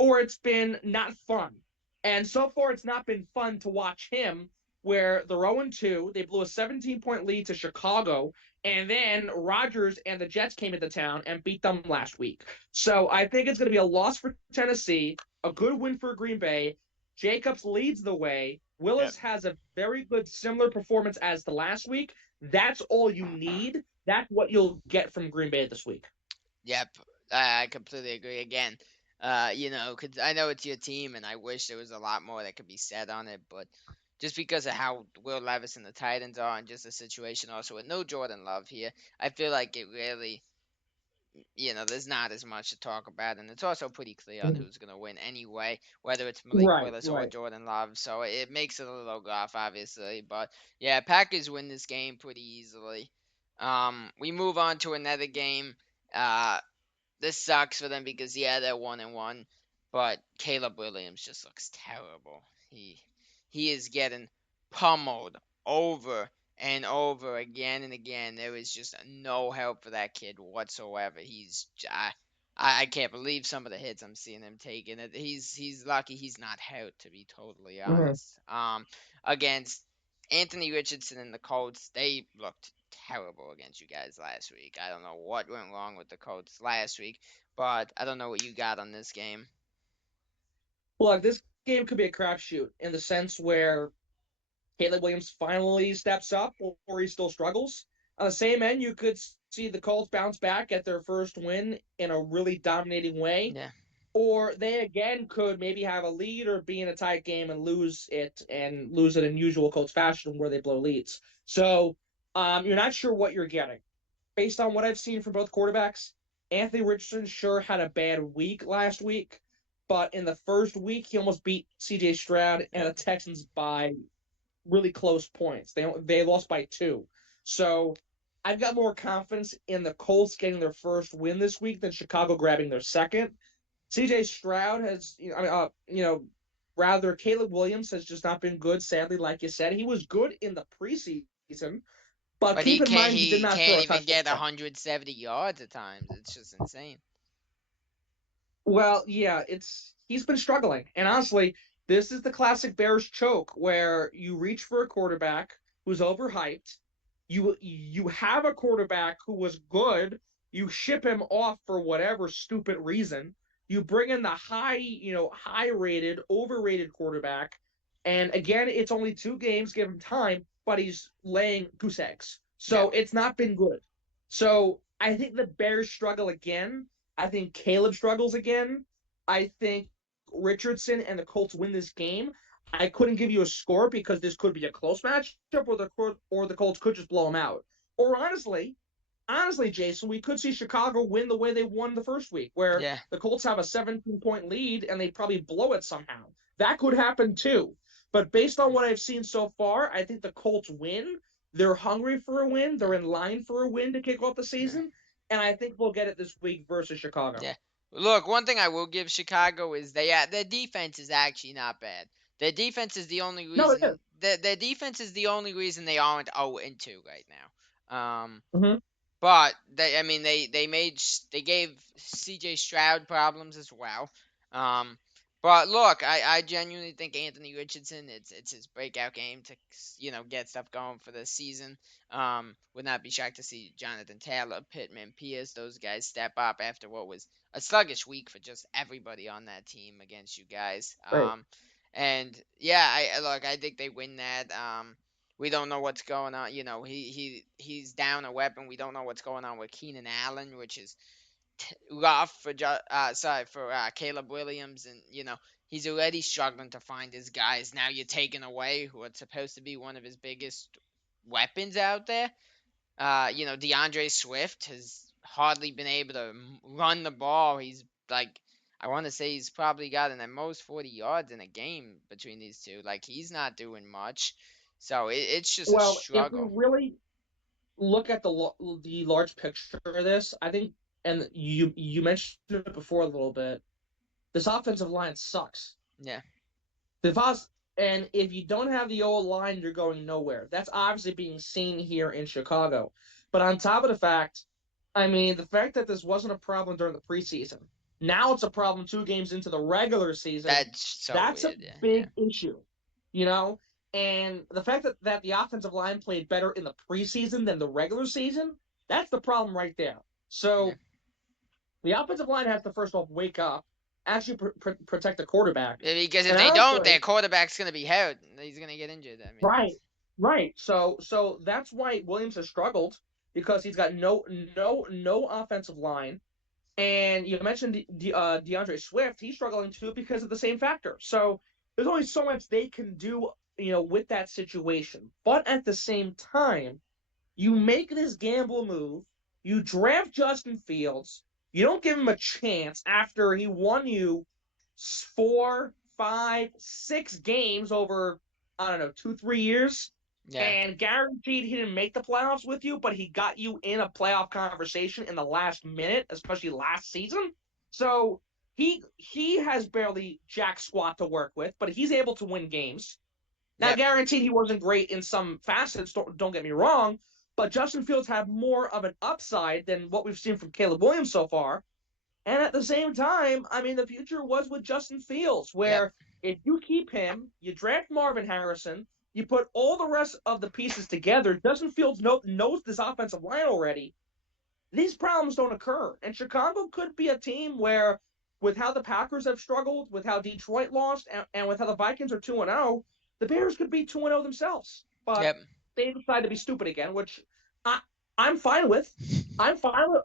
or it's been not fun. And so far, it's not been fun to watch him. Where they're 0-2, they blew a 17-point lead to Chicago, and then Rodgers and the Jets came into town and beat them last week. So I think it's going to be a loss for Tennessee, a good win for Green Bay. Jacobs leads the way. Yep. Willis has a very good similar performance as the last week. That's all you need. That's what you'll get from Green Bay this week. Yep. I completely agree. Again, because I know it's your team, and I wish there was a lot more that could be said on it, but just because of how Will Levis and the Titans are, and just the situation also with no Jordan Love here, I feel like it really, there's not as much to talk about, and it's also pretty clear on who's going to win anyway, whether it's Malik Right, Willis or right. Jordan Love. So it makes it a little rough, obviously. But yeah, Packers win this game pretty easily. We move on to another game. This sucks for them because yeah, they're 1-1, but Caleb Williams just looks terrible. He is getting pummeled over and over again and again. There is just no help for that kid whatsoever. I can't believe some of the hits I'm seeing him taking. He's lucky he's not hurt, to be totally Mm-hmm. honest. Against Anthony Richardson and the Colts, they looked terrible against you guys last week. I don't know what went wrong with the Colts last week, but I don't know what you got on this game. Well, this game could be a crapshoot in the sense where Caleb Williams finally steps up or he still struggles. On the same end, you could see the Colts bounce back at their first win in a really dominating way. Yeah. Or they again could maybe have a lead or be in a tight game and lose it in usual Colts fashion where they blow leads. So you're not sure what you're getting. Based on what I've seen from both quarterbacks, Anthony Richardson sure had a bad week last week, but in the first week he almost beat CJ Stroud and Yeah. the Texans by really close points. They lost by 2. So I've got more confidence in the Colts getting their first win this week than Chicago grabbing their second. CJ Stroud has, rather Caleb Williams has just not been good. Sadly, like you said, he was good in the preseason, but But keep in mind he did he not throw can't a even get touchdown. 170 yards at times. It's just insane. Well, yeah, he's been struggling, and honestly, this is the classic Bears choke where you reach for a quarterback who's overhyped. You have a quarterback who was good. You ship him off for whatever stupid reason. You bring in the high rated, overrated quarterback, and again, it's only 2 games. Give him time, but he's laying goose eggs. Yeah. So it's not been good. So I think the Bears struggle again I think Caleb struggles again. I think Richardson and the Colts win this game. I couldn't give you a score because this could be a close matchup, or the Colts could just blow them out. Or honestly, Jason, we could see Chicago win the way they won the first week, where Yeah. the Colts have a 17-point lead and they probably blow it somehow. That could happen too. But based on what I've seen so far, I think the Colts win. They're hungry for a win. They're in line for a win to kick off the Yeah. season. And I think we'll get it this week versus Chicago. Yeah. Look, one thing I will give Chicago is their defense is actually not bad. Their defense is the only No, it is. reason their defense is the only reason they aren't 0-2 right now. Mm-hmm. But they gave C.J. Stroud problems as well. Um, but look, I genuinely think Anthony Richardson, it's his breakout game to get stuff going for the season. Would not be shocked to see Jonathan Taylor, Pittman, Pierce, those guys step up after what was a sluggish week for just everybody on that team against you guys. Right. And yeah, I think they win that. We don't know what's going on. He's down a weapon. We don't know what's going on with Keenan Allen, which is rough for Caleb Williams, and he's already struggling to find his guys. Now you're taking away who are supposed to be one of his biggest weapons out there. DeAndre Swift has hardly been able to run the ball. He's like, I want to say he's probably gotten at most 40 yards in a game between these two. Like, he's not doing much. So it's just a Well, if we struggle. really look at the large picture of this, I think, and you mentioned it before a little bit, this offensive line sucks. Yeah. And if you don't have the O line, you're going nowhere. That's obviously being seen here in Chicago. But on top of the fact, I mean, the fact that this wasn't a problem during the preseason, now it's a problem 2 games into the regular season. That's so That's weird. a big issue, you know? And the fact that the offensive line played better in the preseason than the regular season, that's the problem right there. So Yeah. the offensive line has to first off wake up, actually protect the quarterback. Yeah, because if And they don't, honestly, their quarterback's gonna be hurt. He's gonna get injured. I mean, right, right. So that's why Williams has struggled because he's got no offensive line. And you mentioned DeAndre Swift, he's struggling too because of the same factor. So there's only so much they can do, with that situation. But at the same time, you make this gamble move, you draft Justin Fields, you don't give him a chance after he won you 4, 5, 6 games over, I don't know, 2, 3 years, yeah, and guaranteed he didn't make the playoffs with you, but he got you in a playoff conversation in the last minute, especially last season. So he has barely jack squat to work with, but he's able to win games. Now, yep, guaranteed he wasn't great in some facets, don't get me wrong, but Justin Fields had more of an upside than what we've seen from Caleb Williams so far. And at the same time, I mean, the future was with Justin Fields, yep, where if you keep him, you draft Marvin Harrison, you put all the rest of the pieces together, Justin Fields knows this offensive line already. These problems don't occur. And Chicago could be a team where, with how the Packers have struggled, with how Detroit lost, and with how the Vikings are 2-0, the Bears could be 2-0 themselves. But yep. they decide to be stupid again, which I'm fine with. I'm fine with.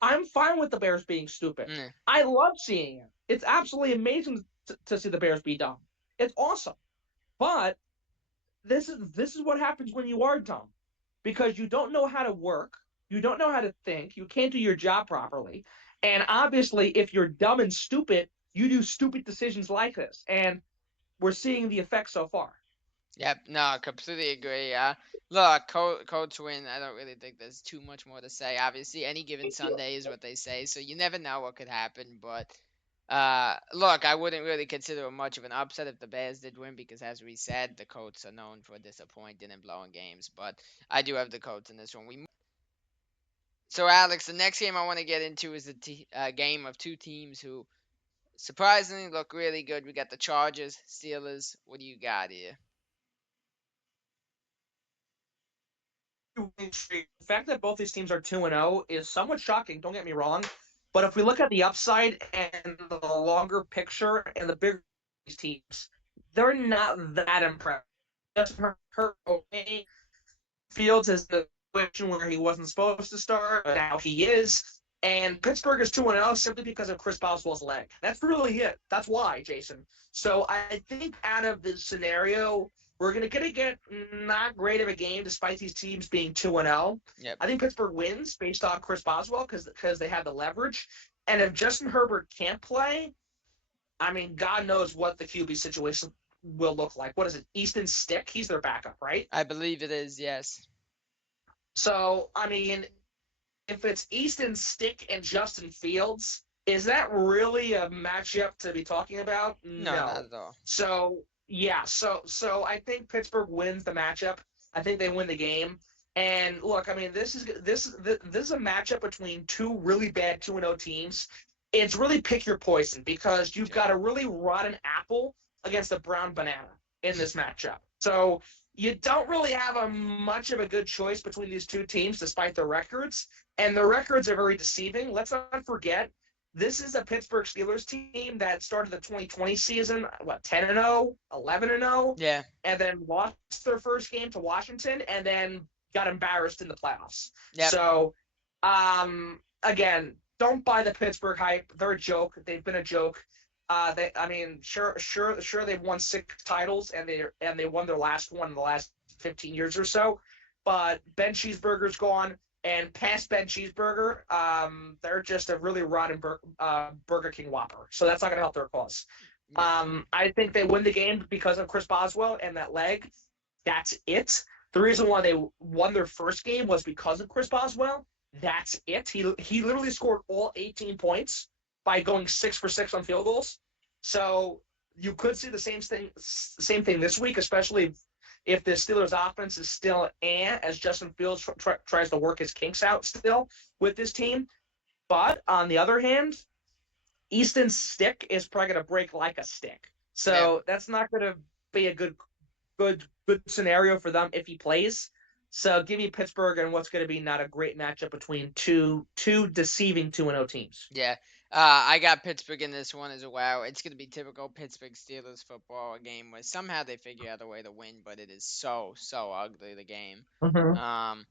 I'm fine with the Bears being stupid. Mm. I love seeing it. It's absolutely amazing to see the Bears be dumb. It's awesome. But this is what happens when you are dumb, because you don't know how to work, you don't know how to think, you can't do your job properly, and obviously, if you're dumb and stupid, you do stupid decisions like this, and we're seeing the effects so far. Yep, no, completely agree. Look, Colts win. I don't really think there's too much more to say. Obviously, any given Sunday is what they say, so you never know what could happen. But look, I wouldn't really consider it much of an upset if the Bears did win, because as we said, the Colts are known for disappointing and blowing games. But I do have the Colts in this one. So, Alex, the next game I want to get into is a game of two teams who surprisingly look really good. We got the Chargers, Steelers. What do you got here? The fact that both these teams are 2-0 is somewhat shocking, don't get me wrong. But if we look at the upside and the longer picture and the bigger these teams, they're not that impressive. Just hurt okay. Fields is in a situation where he wasn't supposed to start, but now he is. And Pittsburgh is 2-0 simply because of Chris Boswell's leg. That's really it. That's why, Jason. So I think out of this scenario, we're going to get not great of a game despite these teams being 2-0. Yep. I think Pittsburgh wins based on Chris Boswell because they have the leverage. And if Justin Herbert can't play, I mean, God knows what the QB situation will look like. What is it? Easton Stick? He's their backup, right? I believe it is, yes. So, I mean, if it's Easton Stick and Justin Fields, is that really a matchup to be talking about? No, not No. at all. So yeah, so I think Pittsburgh wins the matchup. I think they win the game. And look, I mean, this is a matchup between two really bad 2-0 teams. It's really pick your poison because you've got a really rotten apple against a brown banana in this matchup. So you don't really have much of a good choice between these two teams, despite their records. And the records are very deceiving. Let's not forget, this is a Pittsburgh Steelers team that started the 2020 season, 10-0, 11-0, Yeah. and then lost their first game to Washington, and then got embarrassed in the playoffs. Yep. So, again, don't buy the Pittsburgh hype. They're a joke. They've been a joke. Sure, they've won 6 titles, and they won their last one in the last 15 years or so. But Ben Cheeseburger's gone. And past Ben Cheeseburger, they're just a really rotten Burger King Whopper. So that's not going to help their cause. I think they win the game because of Chris Boswell and that leg. That's it. The reason why they won their first game was because of Chris Boswell. That's it. He literally scored all 18 points by going 6 for 6 on field goals. So you could see the same thing this week, especially if the Steelers' offense is still as Justin Fields tries to work his kinks out still with this team. But on the other hand, Easton's stick is probably going to break like a stick. So that's not going to be a good scenario for them if he plays. So give me Pittsburgh and what's going to be not a great matchup between two deceiving 2-0 teams. Yeah. I got Pittsburgh in this one as well. It's going to be typical Pittsburgh Steelers football, a game where somehow they figure out a way to win, but it is so ugly, the game. Mm-hmm.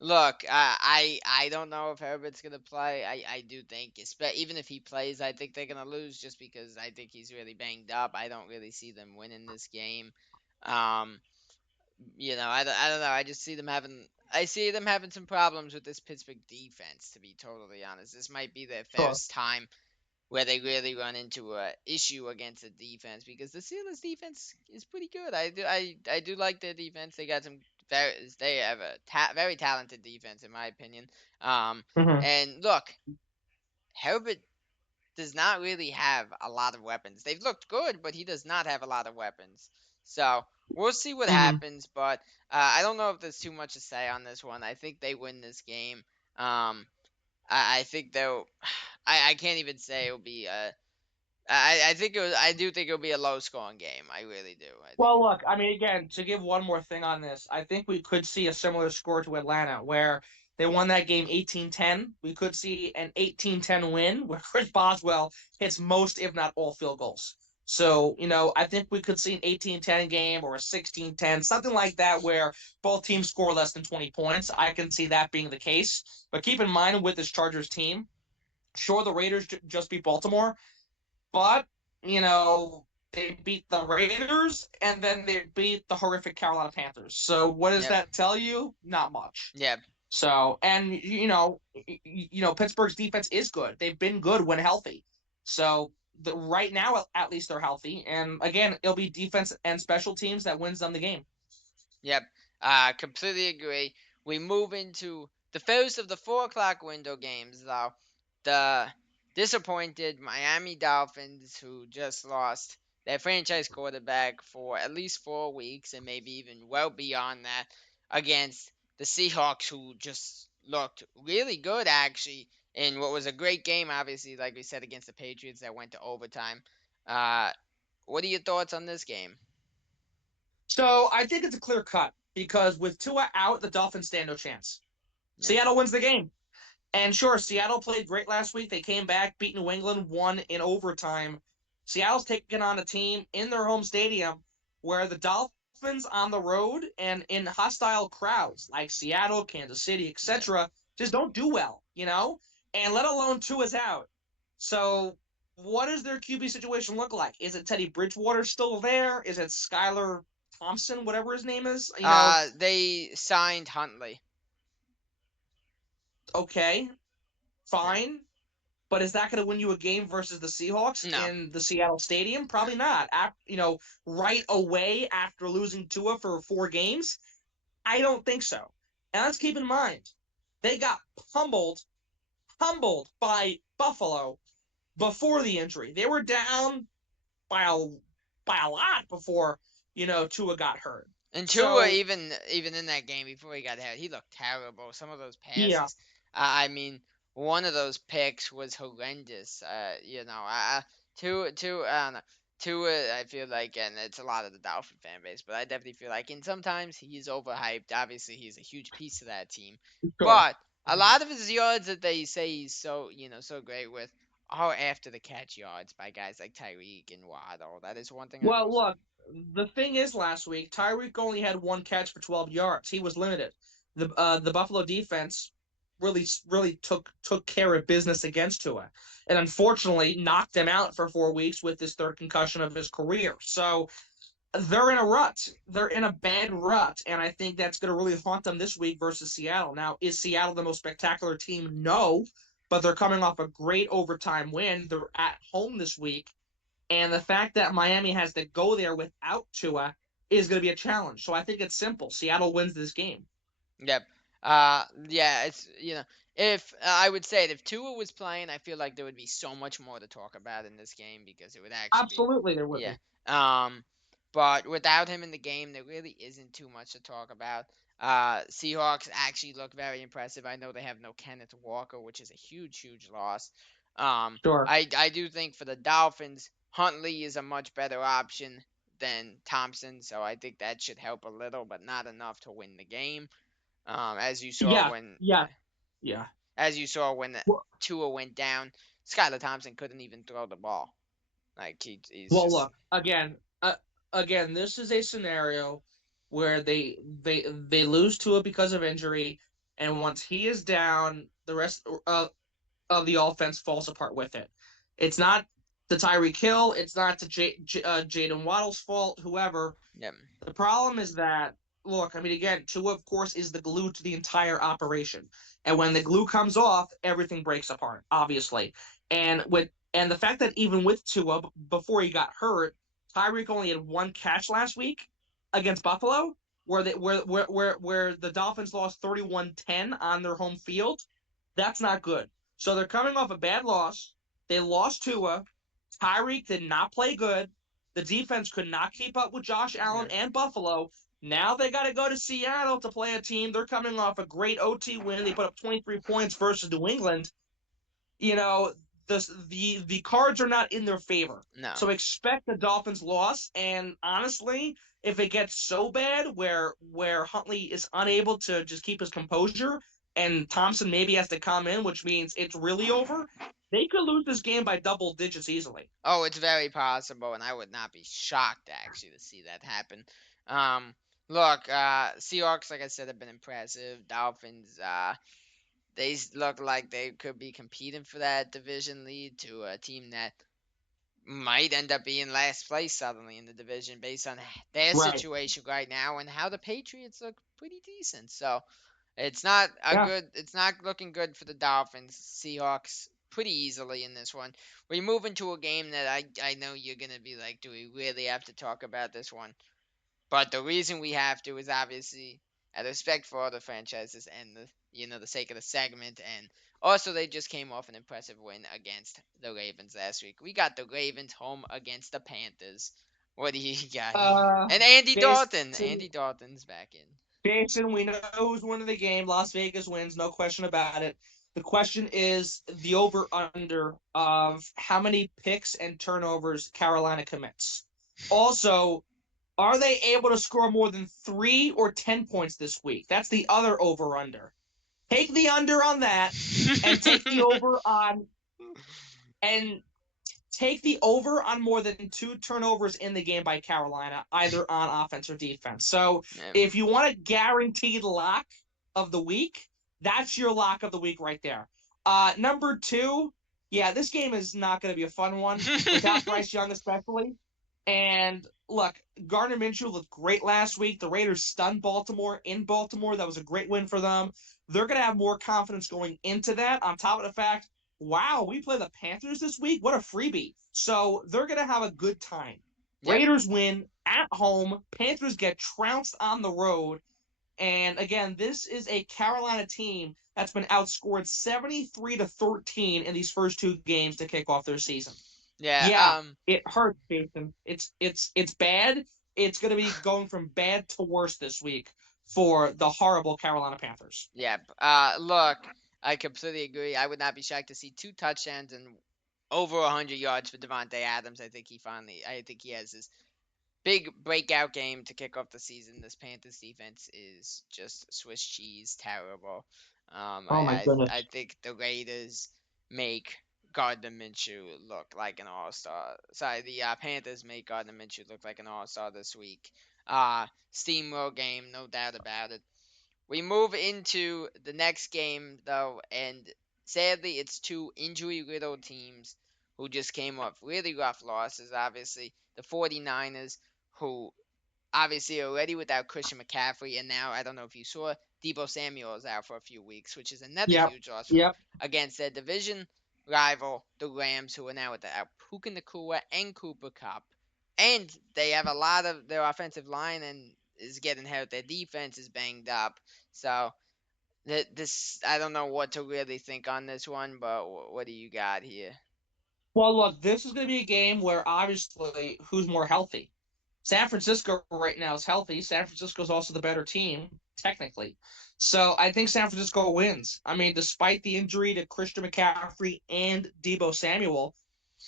Look, I don't know if Herbert's going to play. I do think, even if he plays, I think they're going to lose just because I think he's really banged up. I don't really see them winning this game. I don't know. I just see them having some problems with this Pittsburgh defense, to be totally honest. This might be their first time where they really run into a issue against the defense, because the Steelers defense is pretty good. I do like their defense. They got they have a very talented defense, in my opinion. Mm-hmm. And look, Herbert does not really have a lot of weapons. They've looked good, but he does not have a lot of weapons. So we'll see what happens, but I don't know if there's too much to say on this one. I think they win this game. I think they'll. I can't even say it'll be a. I think it was. I do think it'll be a low scoring game. I really do. Well, look, I mean, again, to give one more thing on this, I think we could see a similar score to Atlanta, where they won that game 18-10. We could see an 18-10 win where Chris Boswell hits most, if not all, field goals. So, I think we could see an 18-10 game or a 16-10, something like that, where both teams score less than 20 points. I can see that being the case. But keep in mind with this Chargers team, sure, the Raiders just beat Baltimore, but, they beat the Raiders, and then they beat the horrific Carolina Panthers. So what does that tell you? Not much. Yeah. So, and Pittsburgh's defense is good. They've been good when healthy. So right now, at least they're healthy. And again, it'll be defense and special teams that wins them the game. Yep. Completely agree. We move into the first of the 4 o'clock window games, though. The disappointed Miami Dolphins, who just lost their franchise quarterback for at least 4 weeks, and maybe even well beyond that, against the Seahawks, who just looked really good, actually, in what was a great game, obviously, like we said, against the Patriots that went to overtime. What are your thoughts on this game? So I think it's a clear cut, because with Tua out, the Dolphins stand no chance. Yeah. Seattle wins the game. And sure, Seattle played great last week. They came back, beat New England, won in overtime. Seattle's taking on a team in their home stadium where the Dolphins on the road and in hostile crowds like Seattle, Kansas City, etc., just don't do well, and let alone Tua's out. So what does their QB situation look like? Is it Teddy Bridgewater still there? Is it Skylar Thompson, whatever his name is? They signed Huntley. Okay, Yeah. fine. But is that going to win you a game versus the Seahawks No. in the Seattle Stadium? Probably not. Right away after losing Tua for 4 games, I don't think so. And let's keep in mind, they got pummeled by Buffalo before the injury. They were down by a lot before Tua got hurt. And Tua, So even in that game before he got hurt, he looked terrible. Some of those yeah, passes, I mean, one of those picks was horrendous. I don't know. Tua, I feel like, and it's a lot of the Dolphin fan base, but I definitely feel like, and sometimes he's overhyped. Obviously, he's a huge piece of that team, sure. but a lot of his yards that they say he's so great with are after the catch yards by guys like Tyreek and Waddle. That is one thing I will Well, say. look, the thing is, last week Tyreek only had 1 catch for 12 yards. He was limited. The Buffalo defense really took care of business against Tua, and unfortunately knocked him out for 4 weeks with his third concussion of his career. So they're in a rut. They're in a bad rut, and I think that's going to really haunt them this week versus Seattle. Now, is Seattle the most spectacular team? No, but they're coming off a great overtime win. They're at home this week, and the fact that Miami has to go there without Tua is going to be a challenge. So I think it's simple. Seattle wins this game. Yep. Yeah, it's if I would say it, if Tua was playing, I feel like there would be so much more to talk about in this game because it would actually be Absolutely, there would yeah. be. Um, but without him in the game, there really isn't too much to talk about. Seahawks actually look very impressive. I know they have no Kenneth Walker, which is a huge loss. Sure. I do think for the Dolphins, Huntley is a much better option than Thompson, so I think that should help a little, but not enough to win the game. As you saw Yeah, when yeah, yeah. Well, Tua went down, Skylar Thompson couldn't even throw the ball. Like he's well, just look again. This is a scenario where they lose to it because of injury, and once he is down, the rest of the offense falls apart with it. It's not the Tyreek Hill. It's not the Jaden Waddle's fault. Whoever. yeah. The problem is that, look, I mean, again, Tua, of course, is the glue to the entire operation. And when the glue comes off, everything breaks apart, obviously. And the fact that even with Tua, before he got hurt, Tyreek only had 1 catch last week against Buffalo, where the Dolphins lost 31-10 on their home field. That's not good. So they're coming off a bad loss. They lost Tua. Tyreek did not play good. The defense could not keep up with Josh Allen Yeah. and Buffalo. Now they got to go to Seattle to play a team. They're coming off a great OT win. They put up 23 points versus New England. You know, the cards are not in their favor. No. So expect the Dolphins loss. And honestly, if it gets so bad where Huntley is unable to just keep his composure and Thompson maybe has to come in, which means it's really over, they could lose this game by double digits easily. Oh, it's very possible, and I would not be shocked actually to see that happen. Um, Look, Seahawks, like I said, have been impressive. Dolphins, look like they could be competing for that division lead to a team that might end up being last place suddenly in the division based on their Right. situation right now and how the Patriots look pretty decent. So it's not Yeah. it's not looking good for the Dolphins. Seahawks pretty easily in this one. We move into a game that I know you're gonna be like, do we really have to talk about this one? But the reason we have to is obviously out of respect for other franchises and the sake of the segment, and also they just came off an impressive win against the Ravens last week. We got the Ravens home against the Panthers. What do you got here? Uh, And Andy Dalton. Jason, Andy Dalton's back in. Jason, we know who's winning the game. Las Vegas wins, no question about it. The question is the over under of how many picks and turnovers Carolina commits. Also, are they able to score more than 3 or 10 points this week? That's the other over under. Take the under on that and take the over on and take the over on more than 2 turnovers in the game by Carolina, either on offense or defense. So Yeah. if you want a guaranteed lock of the week, that's your lock of the week right there. Number 2, yeah, this game is not going to be a fun one without Bryce Young especially. And look, Gardner Minshew looked great last week. The Raiders stunned Baltimore in Baltimore. That was a great win for them. They're going to have more confidence going into that. On top of the fact, wow, we play the Panthers this week. What a freebie. So they're going to have a good time. Yep. Raiders win at home. Panthers get trounced on the road. And again, this is a Carolina team that's been outscored 73-13 in these first 2 games to kick off their season. Yeah. Yeah, it hurts, Jason. It's bad. It's going to be going from bad to worse this week for the horrible Carolina Panthers. Yep. Look, I completely agree. I would not be shocked to see 2 touchdowns and over 100 yards for Devontae Adams. I think he has his big breakout game to kick off the season. This Panthers defense is just Swiss cheese terrible. Oh my goodness. I think the Raiders make Gardner Minshew look like an all-star. Sorry, the Panthers make Gardner Minshew look like an all-star this week. Steamroll game, no doubt about it. We move into the next game, though, and sadly, it's 2 injury-riddled teams who just came off really rough losses. Obviously, the 49ers, who obviously are already without Christian McCaffrey, and now, I don't know if you saw, Deebo Samuel is out for a few weeks, which is another Yep. huge loss Yep. against their division rival, the Rams, who are now without Puka Nacua and Cooper Kupp. And they have a lot of their offensive line and is getting hurt. Their defense is banged up. So this, I don't know what to really think on this one, but what do you got here? Well, look, this is going to be a game where obviously who's more healthy. San Francisco right now is healthy. San Francisco's also the better team, technically. So I think San Francisco wins. I mean, despite the injury to Christian McCaffrey and Deebo Samuel,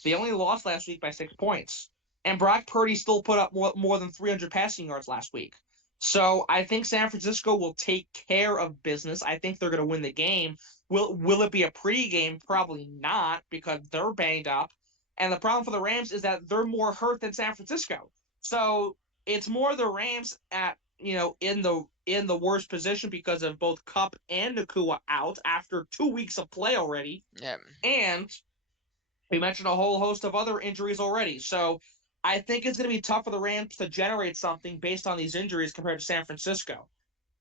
they only lost last week by 6 points. And Brock Purdy still put up more than 300 passing yards last week. So I think San Francisco will take care of business. I think they're going to win the game. Will it be a pretty game? Probably not, because they're banged up. And the problem for the Rams is that they're more hurt than San Francisco. So it's more the Rams at in the worst position because of both Kupp and Nacua out after 2 weeks of play already. Yeah. And we mentioned a whole host of other injuries already. So I think it's going to be tough for the Rams to generate something based on these injuries compared to San Francisco.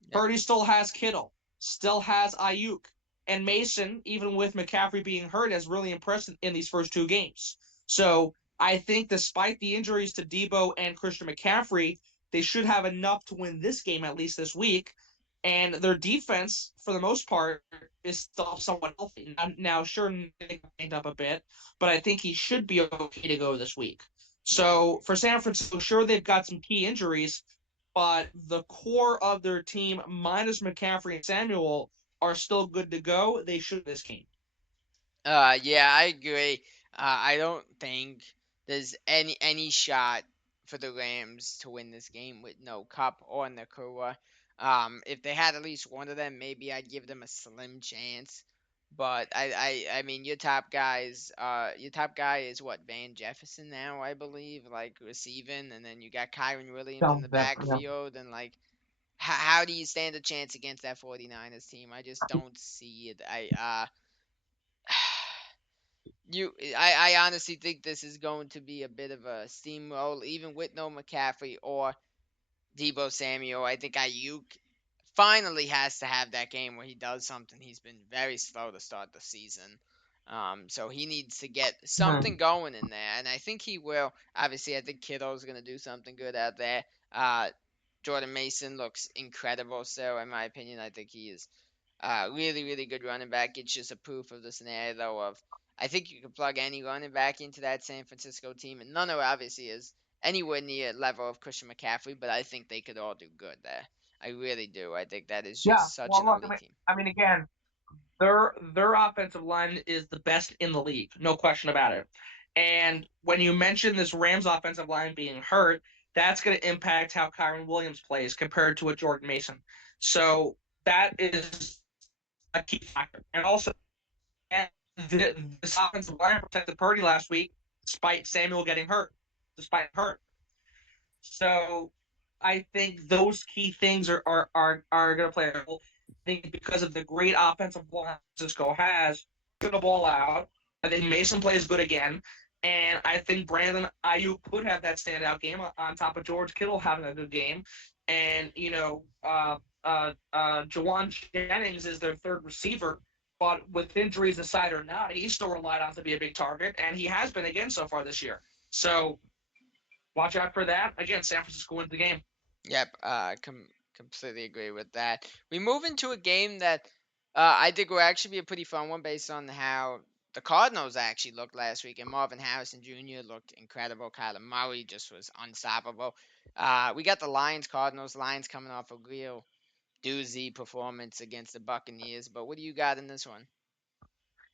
Yep. Purdy still has Kittle, still has Ayuk, and Mason, even with McCaffrey being hurt, has really impressed in these first 2 games. So I think despite the injuries to Deebo and Christian McCaffrey, they should have enough to win this game at least this week. And their defense, for the most part, is still somewhat healthy. Now, sure, they cleaned up a bit, but I think he should be okay to go this week. So for San Francisco, sure, they've got some key injuries, but the core of their team, minus McCaffrey and Samuel, are still good to go. They should this game. Yeah, I agree. I don't think there's any shot for the Rams to win this game with no Kupp or Nacua. If they had at least one of them, maybe I'd give them a slim chance. But I mean, your top guy is what, Van Jefferson now, I believe, like receiving, and then you got Kyron Williams in the backfield, and like, how do you stand a chance against that 49ers team? I just don't see it. I honestly think this is going to be a bit of a steamroll, even with no McCaffrey or Deebo Samuel. I think Ayuk finally has to have that game where he does something. He's been very slow to start the season. So he needs to get something going in there, and I think he will. Obviously, I think Kittle's going to do something good out there. Jordan Mason looks incredible, so in my opinion, I think he is really, really good running back. It's just a proof of the scenario, though, of I think you could plug any running back into that San Francisco team, and none of it obviously is anywhere near level of Christian McCaffrey, but I think they could all do good there. I really do. I think that is just such an elite team. I mean, again, their offensive line is the best in the league, no question about it. And when you mention this Rams offensive line being hurt, that's going to impact how Kyron Williams plays compared to a Jordan Mason. So that is a key factor. And also, this offensive line protected Purdy last week, despite Samuel getting hurt. So I think those key things are going to play a role. I think because of the great offensive line Francisco has, the ball out. I think Mason plays good again. And I think Brandon Ayuk could have that standout game on top of George Kittle having a good game. And, Jawan Jennings is their third receiver. But with injuries aside or not, he's still relied on to be a big target. And he has been again so far this year. So watch out for that. Again, San Francisco wins the game. Yep, completely agree with that. We move into a game that I think will actually be a pretty fun one based on how the Cardinals actually looked last week, and Marvin Harrison Jr. looked incredible. Kyler Murray just was unstoppable. We got the Lions, Cardinals, Lions coming off a real doozy performance against the Buccaneers. But what do you got in this one?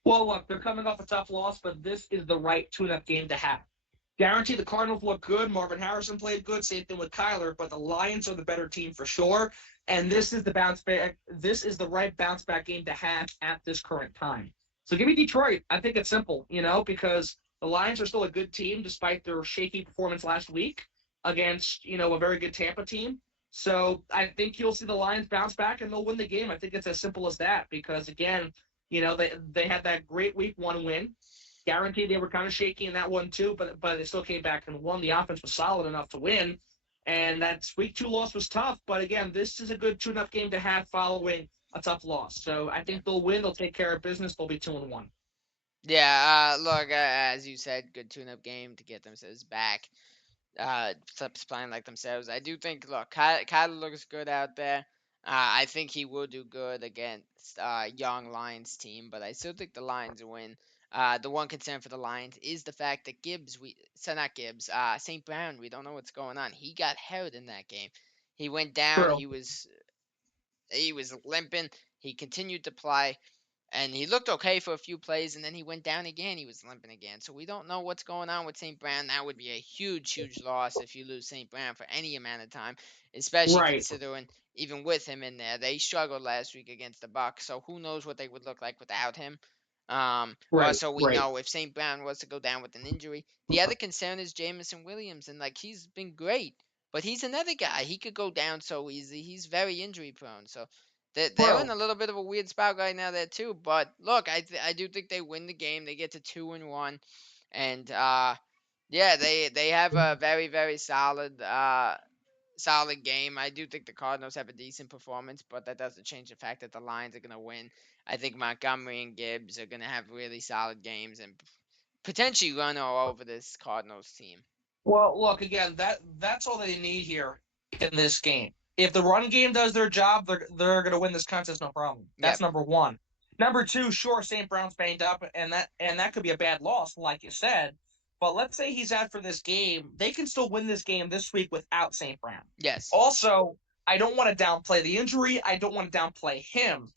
Well, look, they're coming off a tough loss, but this is the right tune-up game to have. Guaranteed the Cardinals look good. Marvin Harrison played good. Same thing with Kyler, but the Lions are the better team for sure. And this is the bounce back. This is the right bounce back game to have at this current time. So give me Detroit. I think it's simple, because the Lions are still a good team despite their shaky performance last week against, a very good Tampa team. So I think you'll see the Lions bounce back and they'll win the game. I think it's as simple as that because again, they had that great week one win. Guaranteed they were kind of shaky in that one too, but they still came back and won. The offense was solid enough to win, and that week two loss was tough. But again, this is a good tune-up game to have following a tough loss. So I think they'll win. They'll take care of business. They'll be 2-1. Yeah, look, as you said, good tune-up game to get themselves back. Playing like themselves. I do think, look, Kyler looks good out there. I think he will do good against young Lions team, but I still think the Lions win. The one concern for the Lions is the fact that not Gibbs, St. Brown, we don't know what's going on. He got hurt in that game. He went down. True. He was limping. He continued to play. And he looked okay for a few plays, and then he went down again. He was limping again. So we don't know what's going on with St. Brown. That would be a huge, huge loss if you lose St. Brown for any amount of time, especially Right. considering even with him in there, they struggled last week against the Bucks. So who knows what they would look like without him. Right. Also, we Right. know if St. Brown was to go down with an injury, the other concern is Jameson Williams, and like he's been great, but he's another guy. He could go down so easy. He's very injury prone. So they're in True. a little bit of a weird spot right now there too. But look, I do think they win the game. They get to 2-1, and yeah, they have a very very solid game. I do think the Cardinals have a decent performance, but that doesn't change the fact that the Lions are gonna win. I think Montgomery and Gibbs are gonna have really solid games and potentially run all over this Cardinals team. Well, look again. That's all they need here in this game. If the run game does their job, they're going to win this contest, no problem. Yep. That's number one. Number two, sure, St. Brown's banged up, and that could be a bad loss, like you said. But let's say he's out for this game, they can still win this game this week without St. Brown. Yes. Also, I don't want to downplay the injury. I don't want to downplay him,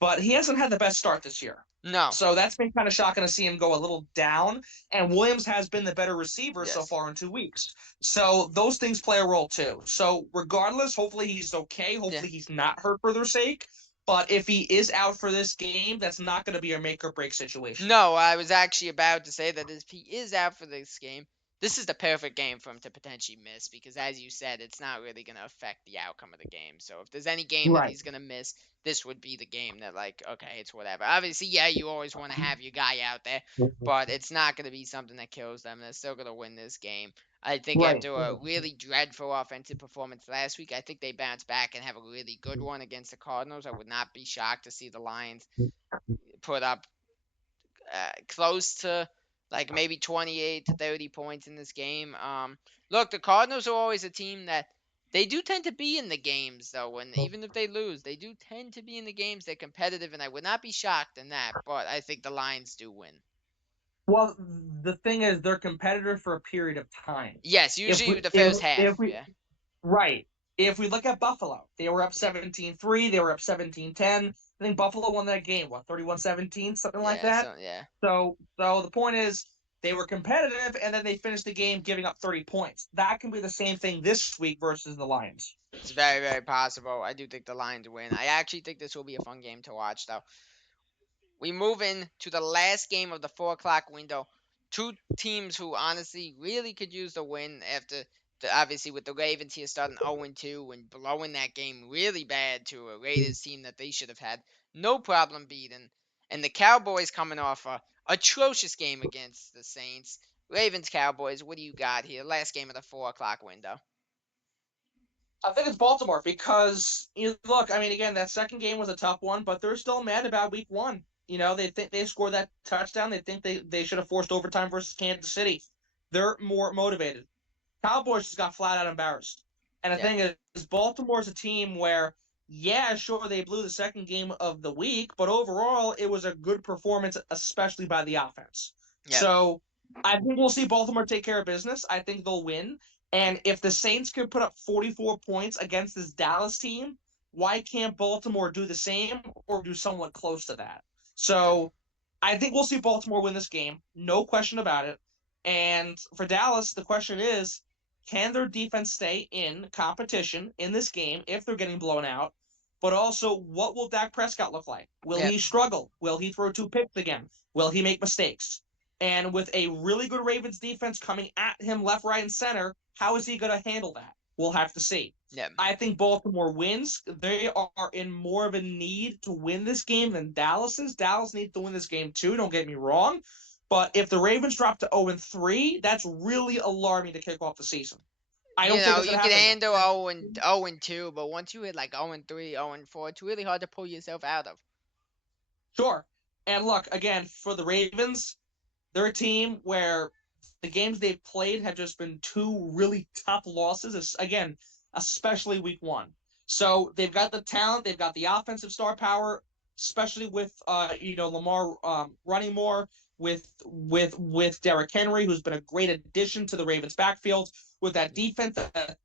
but he hasn't had the best start this year. No. So that's been kind of shocking to see him go a little down. And Williams has been the better receiver so Yes. far in 2 weeks. So those things play a role too. So regardless, hopefully he's okay. Hopefully he's not hurt for their sake. But if he is out for this game, that's not going to be a make or break situation. No, I was actually about to say that if he is out for this game, this is the perfect game for him to potentially miss because, as you said, it's not really going to affect the outcome of the game. So if there's any game that Right. he's going to miss, this would be the game that, like, okay, it's whatever. Obviously, yeah, you always want to have your guy out there, but it's not going to be something that kills them. They're still going to win this game. I think Right. after a really dreadful offensive performance last week, I think they bounce back and have a really good one against the Cardinals. I would not be shocked to see the Lions put up close to like maybe 28 to 30 points in this game. Look, the Cardinals are always a team that they do tend to be in the games though, and even if they lose, they do tend to be in the games. They're competitive, and I would not be shocked in that. But I think the Lions do win. Well, the thing is, they're competitive for a period of time. Yes, usually the first half. Yeah. Right. If we look at Buffalo, they were up 17-3. They were up 17-10. I think Buffalo won that game, 31-17, something like Yeah. that. So yeah. So the point is, they were competitive, and then they finished the game giving up 30 points. That can be the same thing this week versus the Lions. It's very, very possible. I do think the Lions win. I actually think this will be a fun game to watch, though. We move in to the last game of the 4 o'clock window. Two teams who honestly really could use the win after obviously with the Ravens here starting 0-2 and blowing that game really bad to a Raiders team that they should have had no problem beating. And the Cowboys coming off a atrocious game against the Saints. Ravens Cowboys, what do you got here? Last game of the 4 o'clock window. I think it's Baltimore because look. I mean, again, that second game was a tough one, but they're still mad about Week 1. They think they scored that touchdown. They think they should have forced overtime versus Kansas City. They're more motivated. Cowboys just got flat out embarrassed. And the Yeah. thing is, Baltimore's a team where, yeah, sure, they blew the second game of the week, but overall, it was a good performance, especially by the offense. Yep. So I think we'll see Baltimore take care of business. I think they'll win. And if the Saints could put up 44 points against this Dallas team, why can't Baltimore do the same or do somewhat close to that? So I think we'll see Baltimore win this game. No question about it. And for Dallas, the question is, can their defense stay in competition in this game if they're getting blown out? But also, what will Dak Prescott look like? Will Yep. he struggle? Will he throw 2 picks again? Will he make mistakes? And with a really good Ravens defense coming at him left, right, and center, how is he going to handle that? We'll have to see. Yep. I think Baltimore wins. They are in more of a need to win this game than Dallas is. Dallas needs to win this game too, don't get me wrong. But if the Ravens drop to 0-3, that's really alarming to kick off the season. I don't think it's You going to can happen. handle 0-2, but once you hit like 0-3, 0-4, it's really hard to pull yourself out of. Sure. And look, again, for the Ravens, they're a team where the games they've played have just been two really tough losses, again, especially Week 1. So they've got the talent, they've got the offensive star power, especially with Lamar running more, with Derrick Henry, who's been a great addition to the Ravens backfield, with that defense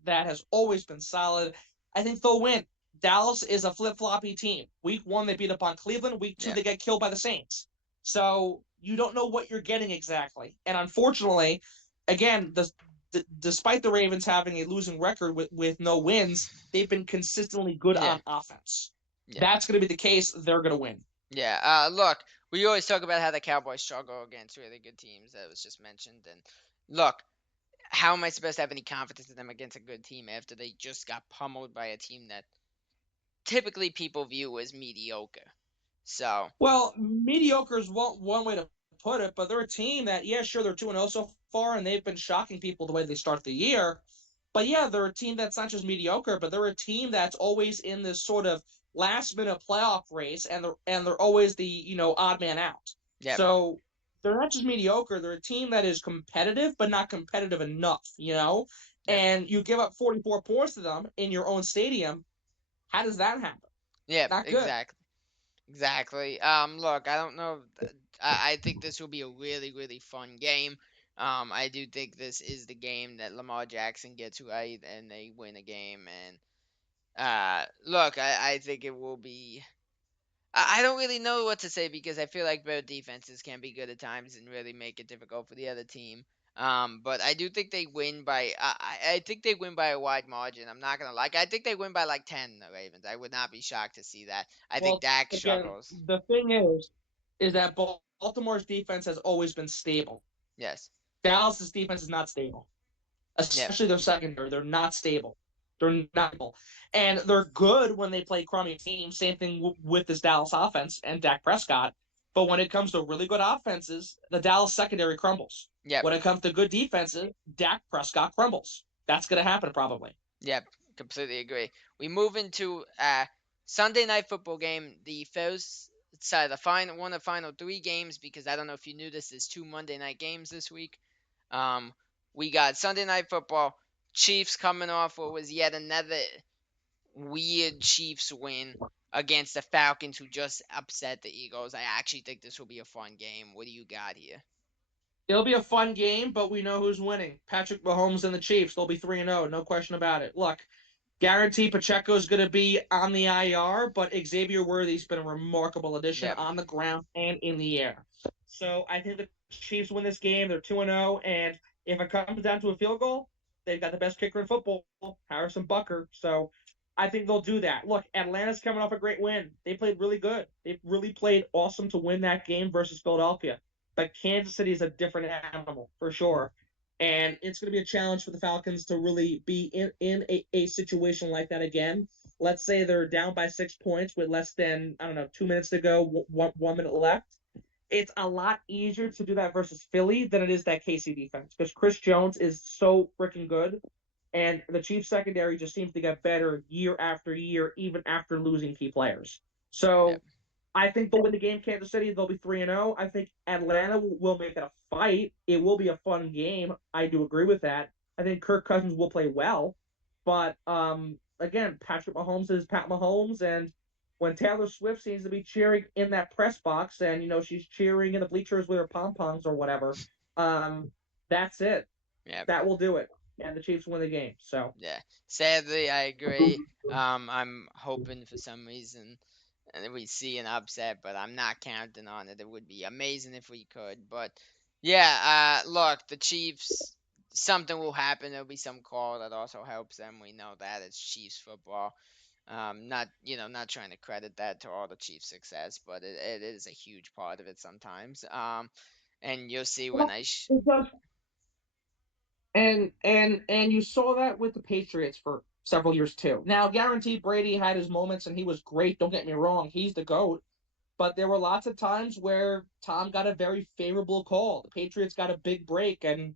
that has always been solid. I think they'll win. Dallas is a flip-floppy team. Week 1, they beat up on Cleveland. Week 2, they get killed by the Saints. So you don't know what you're getting exactly. And unfortunately, again, despite the Ravens having a losing record with no wins, they've been consistently good on offense. That's going to be the case. They're going to win. Yeah. Look, we always talk about how the Cowboys struggle against really good teams. That was just mentioned. And look, how am I supposed to have any confidence in them against a good team after they just got pummeled by a team that typically people view as mediocre? So. Well, mediocre is one way to put it, but they're a team that, yeah, sure, they're 2-0 so far, and they've been shocking people the way they start the year. But yeah, they're a team that's not just mediocre, but they're a team that's always in this sort of last minute playoff race, and they're always the odd man out. Yep. So they're not just mediocre; they're a team that is competitive, but not competitive enough. Yep. And you give up 44 points to them in your own stadium. How does that happen? Yeah, Not good. Exactly. Look, I don't know. I think this will be a really, really fun game. I do think this is the game that Lamar Jackson gets right and they win a game. And look, I think it will be. I don't really know what to say because I feel like both defenses can be good at times and really make it difficult for the other team. But I do think they win by. I think they win by a wide margin. I'm not gonna like. I think they win by like 10. The Ravens. I would not be shocked to see that. I think Dak again, struggles. the thing is that Baltimore's defense has always been stable. Yes. Dallas's defense is not stable, especially their secondary. They're not stable. They're not stable. And they're good when they play crummy teams. Same thing with this Dallas offense and Dak Prescott. But when it comes to really good offenses, the Dallas secondary crumbles. Yep. When it comes to good defenses, Dak Prescott crumbles. That's going to happen probably. Yep, completely agree. We move into Sunday night football game. The first one of the final 3 games, because I don't know if you knew this, there's 2 Monday night games this week. We got Sunday night football. Chiefs coming off what was yet another weird Chiefs win against the Falcons, who just upset the Eagles. I actually think this will be a fun game. What do you got here? It'll be a fun game, but we know who's winning. Patrick Mahomes and the Chiefs. They'll be 3-0, no question about it. Look, guarantee Pacheco's going to be on the IR, but Xavier Worthy's been a remarkable addition on the ground and in the air. So I think the Chiefs win this game. They're 2-0, and if it comes down to a field goal, they've got the best kicker in football, Harrison Butker. So I think they'll do that. Look, Atlanta's coming off a great win. They played really good. They really played awesome to win that game versus Philadelphia. But Kansas City is a different animal, for sure. And it's going to be a challenge for the Falcons to really be in a situation like that again. let's say they're down by 6 points with less than, I don't know, 2 minutes to go, 1 minute left. It's a lot easier to do that versus Philly than it is that KC defense because Chris Jones is so freaking good. And the Chiefs secondary just seems to get better year after year, even after losing key players. Yep. So I think they'll win the game. Kansas City, they'll be 3-0. I think Atlanta will make it a fight. It will be a fun game. I do agree with that. I think Kirk Cousins will play well, but again, Patrick Mahomes is Pat Mahomes, and when Taylor Swift seems to be cheering in that press box, and she's cheering in the bleachers with her pom poms or whatever, um, that's it. Yep. That will do it, and the Chiefs win the game. So Yeah. Sadly, I agree. I'm hoping for some reason and we see an upset, but I'm not counting on it. It would be amazing if we could. But yeah, look, the Chiefs, something will happen. There'll be some call that also helps them. We know that it's Chiefs football. Not not trying to credit that to all the Chiefs' success, but it is a huge part of it sometimes. And you'll see when I it does. And you saw that with the Patriots for several years too. Now, guaranteed Brady had his moments and he was great. Don't get me wrong, he's the GOAT. But there were lots of times where Tom got a very favorable call. The Patriots got a big break, and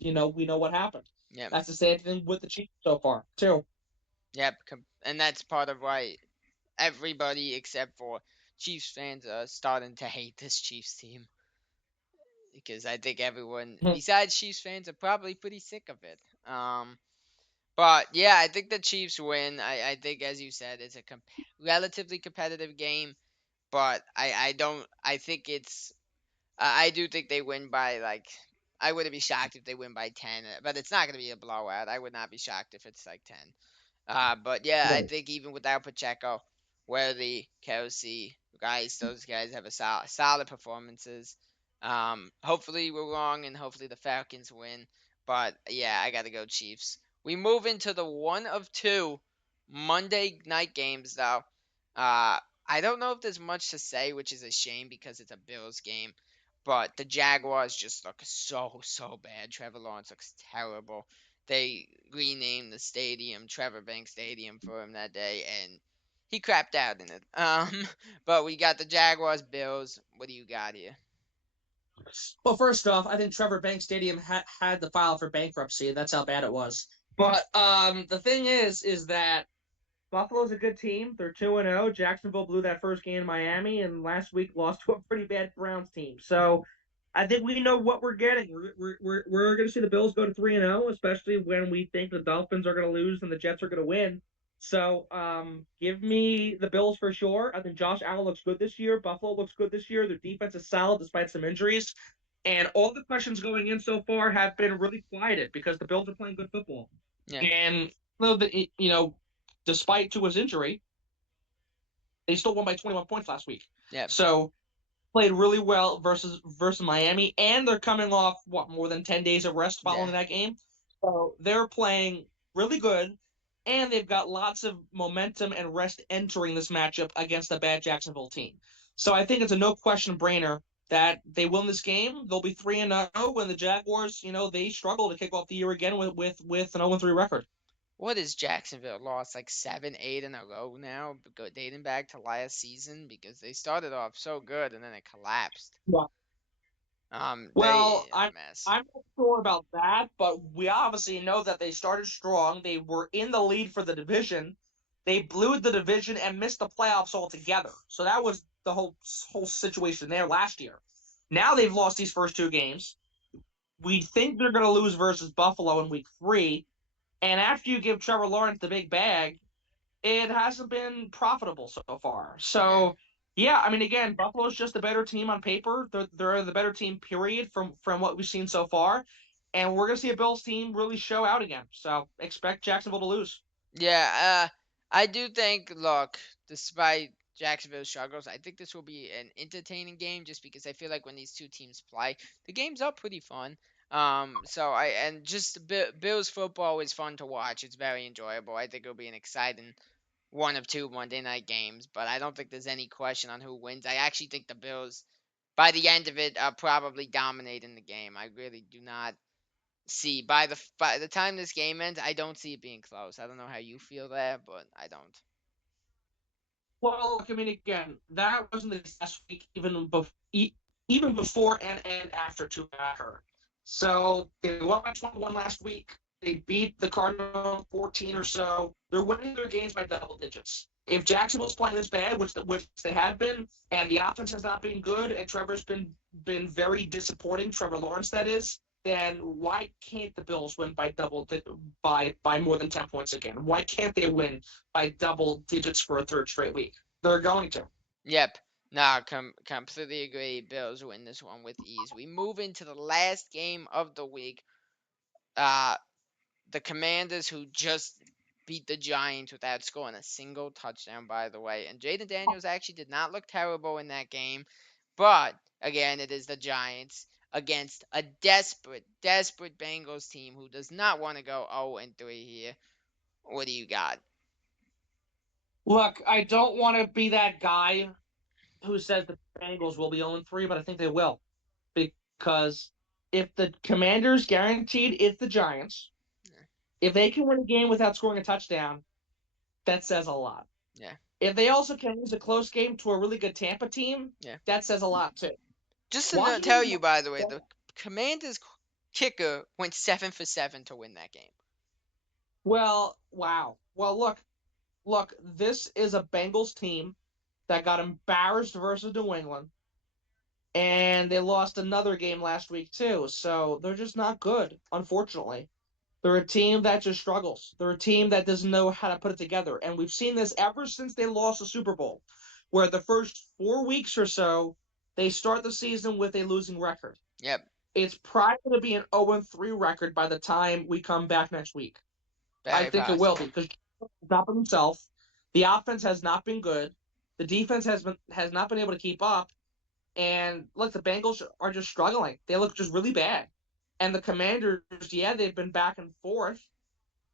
we know what happened. yeah. That's the same thing with the Chiefs so far too. Yep, and that's part of why everybody except for Chiefs fans are starting to hate this Chiefs team because I think everyone besides Chiefs fans are probably pretty sick of it. But yeah, I think the Chiefs win. I think, as you said, it's a relatively competitive game, but I don't. I think it's. I do think they win by like. I wouldn't be shocked if they win by 10, but it's not going to be a blowout. I would not be shocked if it's like 10. But yeah, I Right. think even without Pacheco, Worthy, Kelsey, guys, those guys have a solid performances. Hopefully we're wrong, and hopefully the Falcons win. But yeah, I gotta go Chiefs. We move into the one of two Monday night games, though. I don't know if there's much to say, which is a shame because it's a Bills game. But the Jaguars just look so bad. Trevor Lawrence looks terrible. They renamed the stadium Trevor Bank Stadium for him that day, and he crapped out in it. But we got the Jaguars, Bills. What do you got here? Well, first off, I think Trevor Bank Stadium had to file for bankruptcy. That's how bad it was. But the thing is that Buffalo's a good team. They're 2-0. Jacksonville blew that first game in Miami, and last week lost to a pretty bad Browns team. So I think we know what we're getting. We're going to see the Bills go to 3-0, especially when we think the Dolphins are going to lose and the Jets are going to win. So give me the Bills for sure. I think Josh Allen looks good this year. Buffalo looks good this year. Their defense is solid despite some injuries. And all the questions going in so far have been really quieted because the Bills are playing good football. Yeah, And despite Tua's injury, they still won by 21 points last week. yeah, So played really well versus Miami, and they're coming off what more than 10 days of rest yeah. following that game. So they're playing really good, and they've got lots of momentum and rest entering this matchup against a bad Jacksonville team. So I think it's a no question brainer that they win this game. They'll be 3-0 when the Jaguars, they struggle to kick off the year again with an 0-3 record. What is Jacksonville lost like 7, 8 in a row now, dating back to last season because they started off so good and then it collapsed. Yeah. Well, They a I'm mess. I'm not sure about that, but we obviously know that they started strong. They were in the lead for the division. They blew the division and missed the playoffs altogether. So that was the whole situation there last year. Now they've lost these first two games. We think they're going to lose versus Buffalo in week 3, and after you give Trevor Lawrence the big bag, it hasn't been profitable so far. Yeah. So yeah, I mean, again, Buffalo's just a better team on paper. They're the better team, period, from what we've seen so far. And we're gonna see a Bills team really show out again. So expect Jacksonville to lose. Yeah, I do think, look, despite Jacksonville's struggles, I think this will be an entertaining game just because I feel like when these two teams play, the games are pretty fun. And just Bills football is fun to watch. It's very enjoyable. I think it'll be an exciting one of two Monday night games, but I don't think there's any question on who wins. I actually think the Bills, by the end of it, are probably dominating the game. I really do not. see by the time this game ends, I don't see it being close. I don't know how you feel there, but I don't. Well, look, I mean, again, that wasn't the last week, even before and after Tua got hurt. So they won by 21 last week. They beat the Cardinals 14 or so. They're winning their games by double digits. If Jacksonville's playing this bad, which they have been, and the offense has not been good, and Trevor's been very disappointing, Trevor Lawrence that is, then why can't the Bills win by more than 10 points again? Why can't they win by double digits for a third straight week? They're going to. Yep. Nah, completely agree. Bills win this one with ease. We move into the last game of the week. Uh, the Commanders, who just beat the Giants without scoring a single touchdown, by the way. And Jaden Daniels actually did not look terrible in that game. But again, it is the Giants against a desperate, desperate Bengals team who does not want to go 0-3 here. What do you got? Look, I don't want to be that guy who says the Bengals will be 0-3, but I think they will. Because if the Commanders guaranteed it's the Giants, Yeah. if they can win a game without scoring a touchdown, that says a lot. Yeah. If they also can lose a close game to a really good Tampa team, Yeah. that says a lot too. Just to tell Washington, you, by the way, the Commanders kicker went 7 for 7 to win that game. well, wow. Well, look, this is a Bengals team that got embarrassed versus New England, and they lost another game last week too. So they're just not good, unfortunately. They're a team that just struggles. They're a team that doesn't know how to put it together. And we've seen this ever since they lost the Super Bowl, where the first 4 weeks or so, they start the season with a losing record. Yep. It's probably going to be an 0-3 record by the time we come back next week. I Very think it will be possible. because he's not been himself. The offense has not been good. The defense has not been able to keep up. And look, the Bengals are just struggling. They look just really bad. And the Commanders, yeah, they've been back and forth,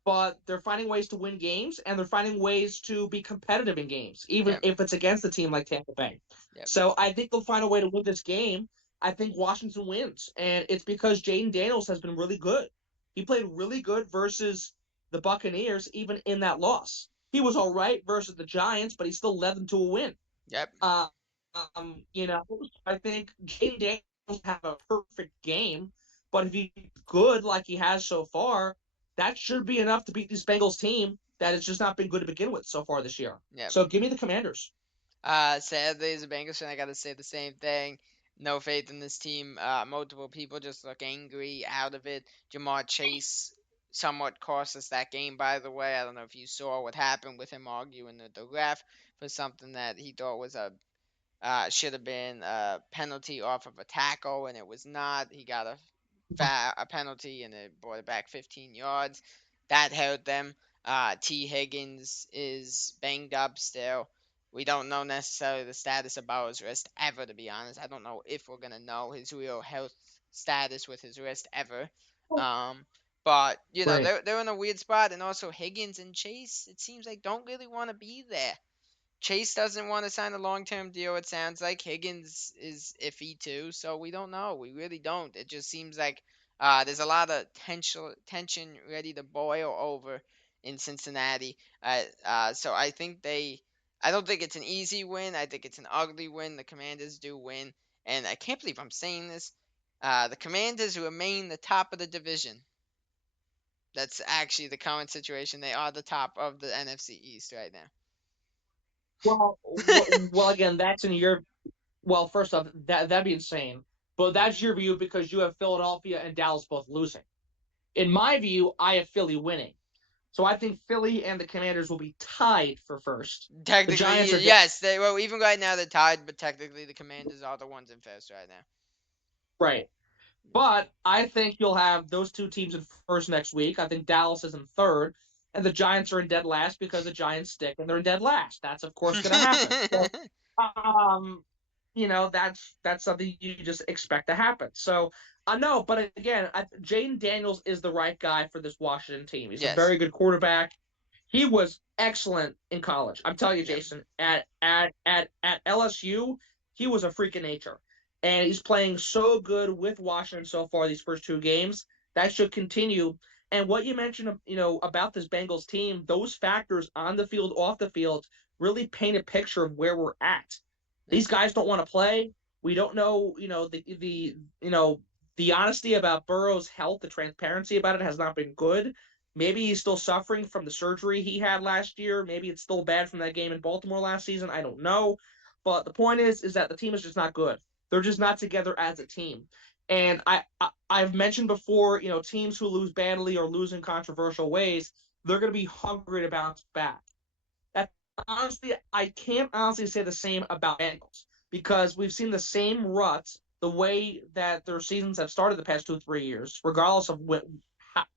but they're finding ways to win games and they're finding ways to be competitive in games, even Yep. if it's against a team like Tampa Bay. Yep. So I think they'll find a way to win this game. I think Washington wins, and it's because Jaden Daniels has been really good. He played really good versus the Buccaneers, even in that loss. He was all right versus the Giants, but he still led them to a win. Yep. Uh, you know, I think Jaden Daniels have a perfect game, but if he's good like he has so far, that should be enough to beat this Bengals team that has just not been good to begin with so far this year. Yep. So give me the Commanders. Sadly, as a Bengals fan, I gotta say the same thing. No faith in this team. Multiple people just look angry out of it. Jamar Chase somewhat cost us that game, by the way. I don't know if you saw what happened with him arguing with the ref for something that he thought was a should have been a penalty off of a tackle, and it was not. He got a penalty, and it brought it back 15 yards. That hurt them. T. Higgins is banged up still. We don't know necessarily the status of Bauer's wrist ever, to be honest. I don't know if we're gonna know his real health status with his wrist ever. Um, but Right. they're in a weird spot, and also Higgins and Chase, it seems like don't really want to be there. Chase doesn't want to sign a long term deal, it sounds like. Higgins is iffy too, so we don't know. We really don't. It just seems like there's a lot of tension ready to boil over in Cincinnati. So I don't think it's an easy win. I think it's an ugly win. The Commanders do win. And I can't believe I'm saying this. The Commanders remain the top of the division. That's actually the current situation. They are the top of the NFC East right now. Well, again, that's in your. Well, first off, that'd be insane. But that's your view because you have Philadelphia and Dallas both losing. In my view, I have Philly winning. So I think Philly and the Commanders will be tied for first. The Technically, Giants are yes. Well, even right now they're tied, but technically the Commanders are the ones in first right now. right. But I think you'll have those two teams in first next week. I think Dallas is in third, and the Giants are in dead last because the Giants stick and they're in dead last. That's of course going to happen. So, um, that's something you just expect to happen. So no, but again, Jaden Daniels is the right guy for this Washington team. He's a Yes. very good quarterback. He was excellent in college. I'm telling you, Yep. Jason, at LSU, he was a freak of nature. And he's playing so good with Washington so far these first two games. that should continue. And what you mentioned, about this Bengals team, those factors on the field, off the field, really paint a picture of where we're at. Yeah. These guys don't want to play. We don't know, the honesty about Burrow's health, the transparency about it has not been good. Maybe he's still suffering from the surgery he had last year. Maybe it's still bad from that game in Baltimore last season. I don't know. But the point is that the team is just not good. They're just not together as a team. And I've mentioned before, teams who lose badly or lose in controversial ways, they're going to be hungry to bounce back. That honestly, I can't honestly say the same about Bengals because we've seen the same ruts the way that their seasons have started the past 2 3 years, regardless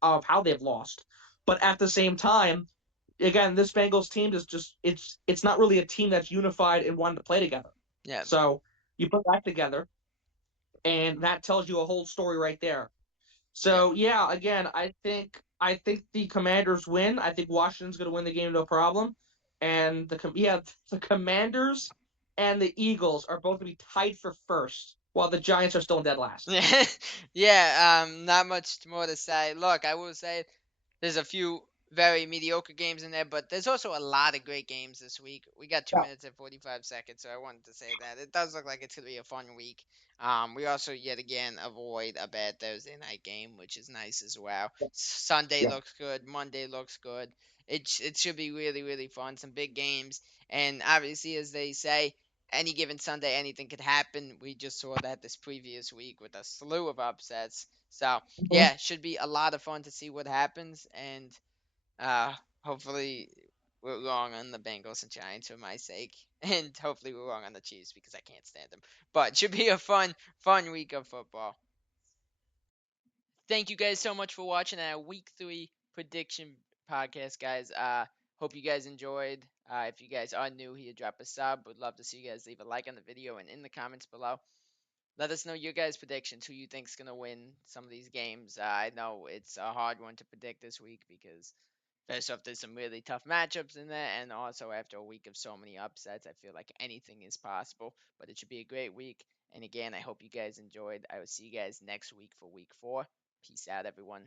of how they've lost. But at the same time, again, this Bengals team is just it's not really a team that's unified and wanting to play together. Yeah. So you put that together, and that tells you a whole story right there. Yeah. So yeah, again, I think the Commanders win. I think Washington's going to win the game no problem, and the Commanders and the Eagles are both going to be tied for first, while the Giants are still in dead last. Yeah, not much more to say. Look, I will say there's a few very mediocre games in there, but there's also a lot of great games this week. We got 2 minutes and 45 seconds, so I wanted to say that. It does look like it's going to be a fun week. We also, yet again, avoid a bad Thursday night game, which is nice as well. Sunday Yeah. looks good. Monday looks good. It should be really, really fun. Some big games. And obviously, as they say, any given Sunday, anything could happen. We just saw that this previous week with a slew of upsets. So, Mhm. yeah, should be a lot of fun to see what happens, and uh, hopefully we're wrong on the Bengals and Giants for my sake, and hopefully we're wrong on the Chiefs because I can't stand them. But it should be a fun week of football. Thank you guys so much for watching our Week 3 prediction podcast, guys. Hope you guys enjoyed. If you guys are new here, drop a sub. Would love to see you guys leave a like on the video and in the comments below. Let us know your guys' predictions. Who you think's gonna win some of these games? I know it's a hard one to predict this week because first off, there's some really tough matchups in there, and also after a week of so many upsets, I feel like anything is possible. But it should be a great week. And again, I hope you guys enjoyed. I will see you guys next week for week 4. Peace out, everyone.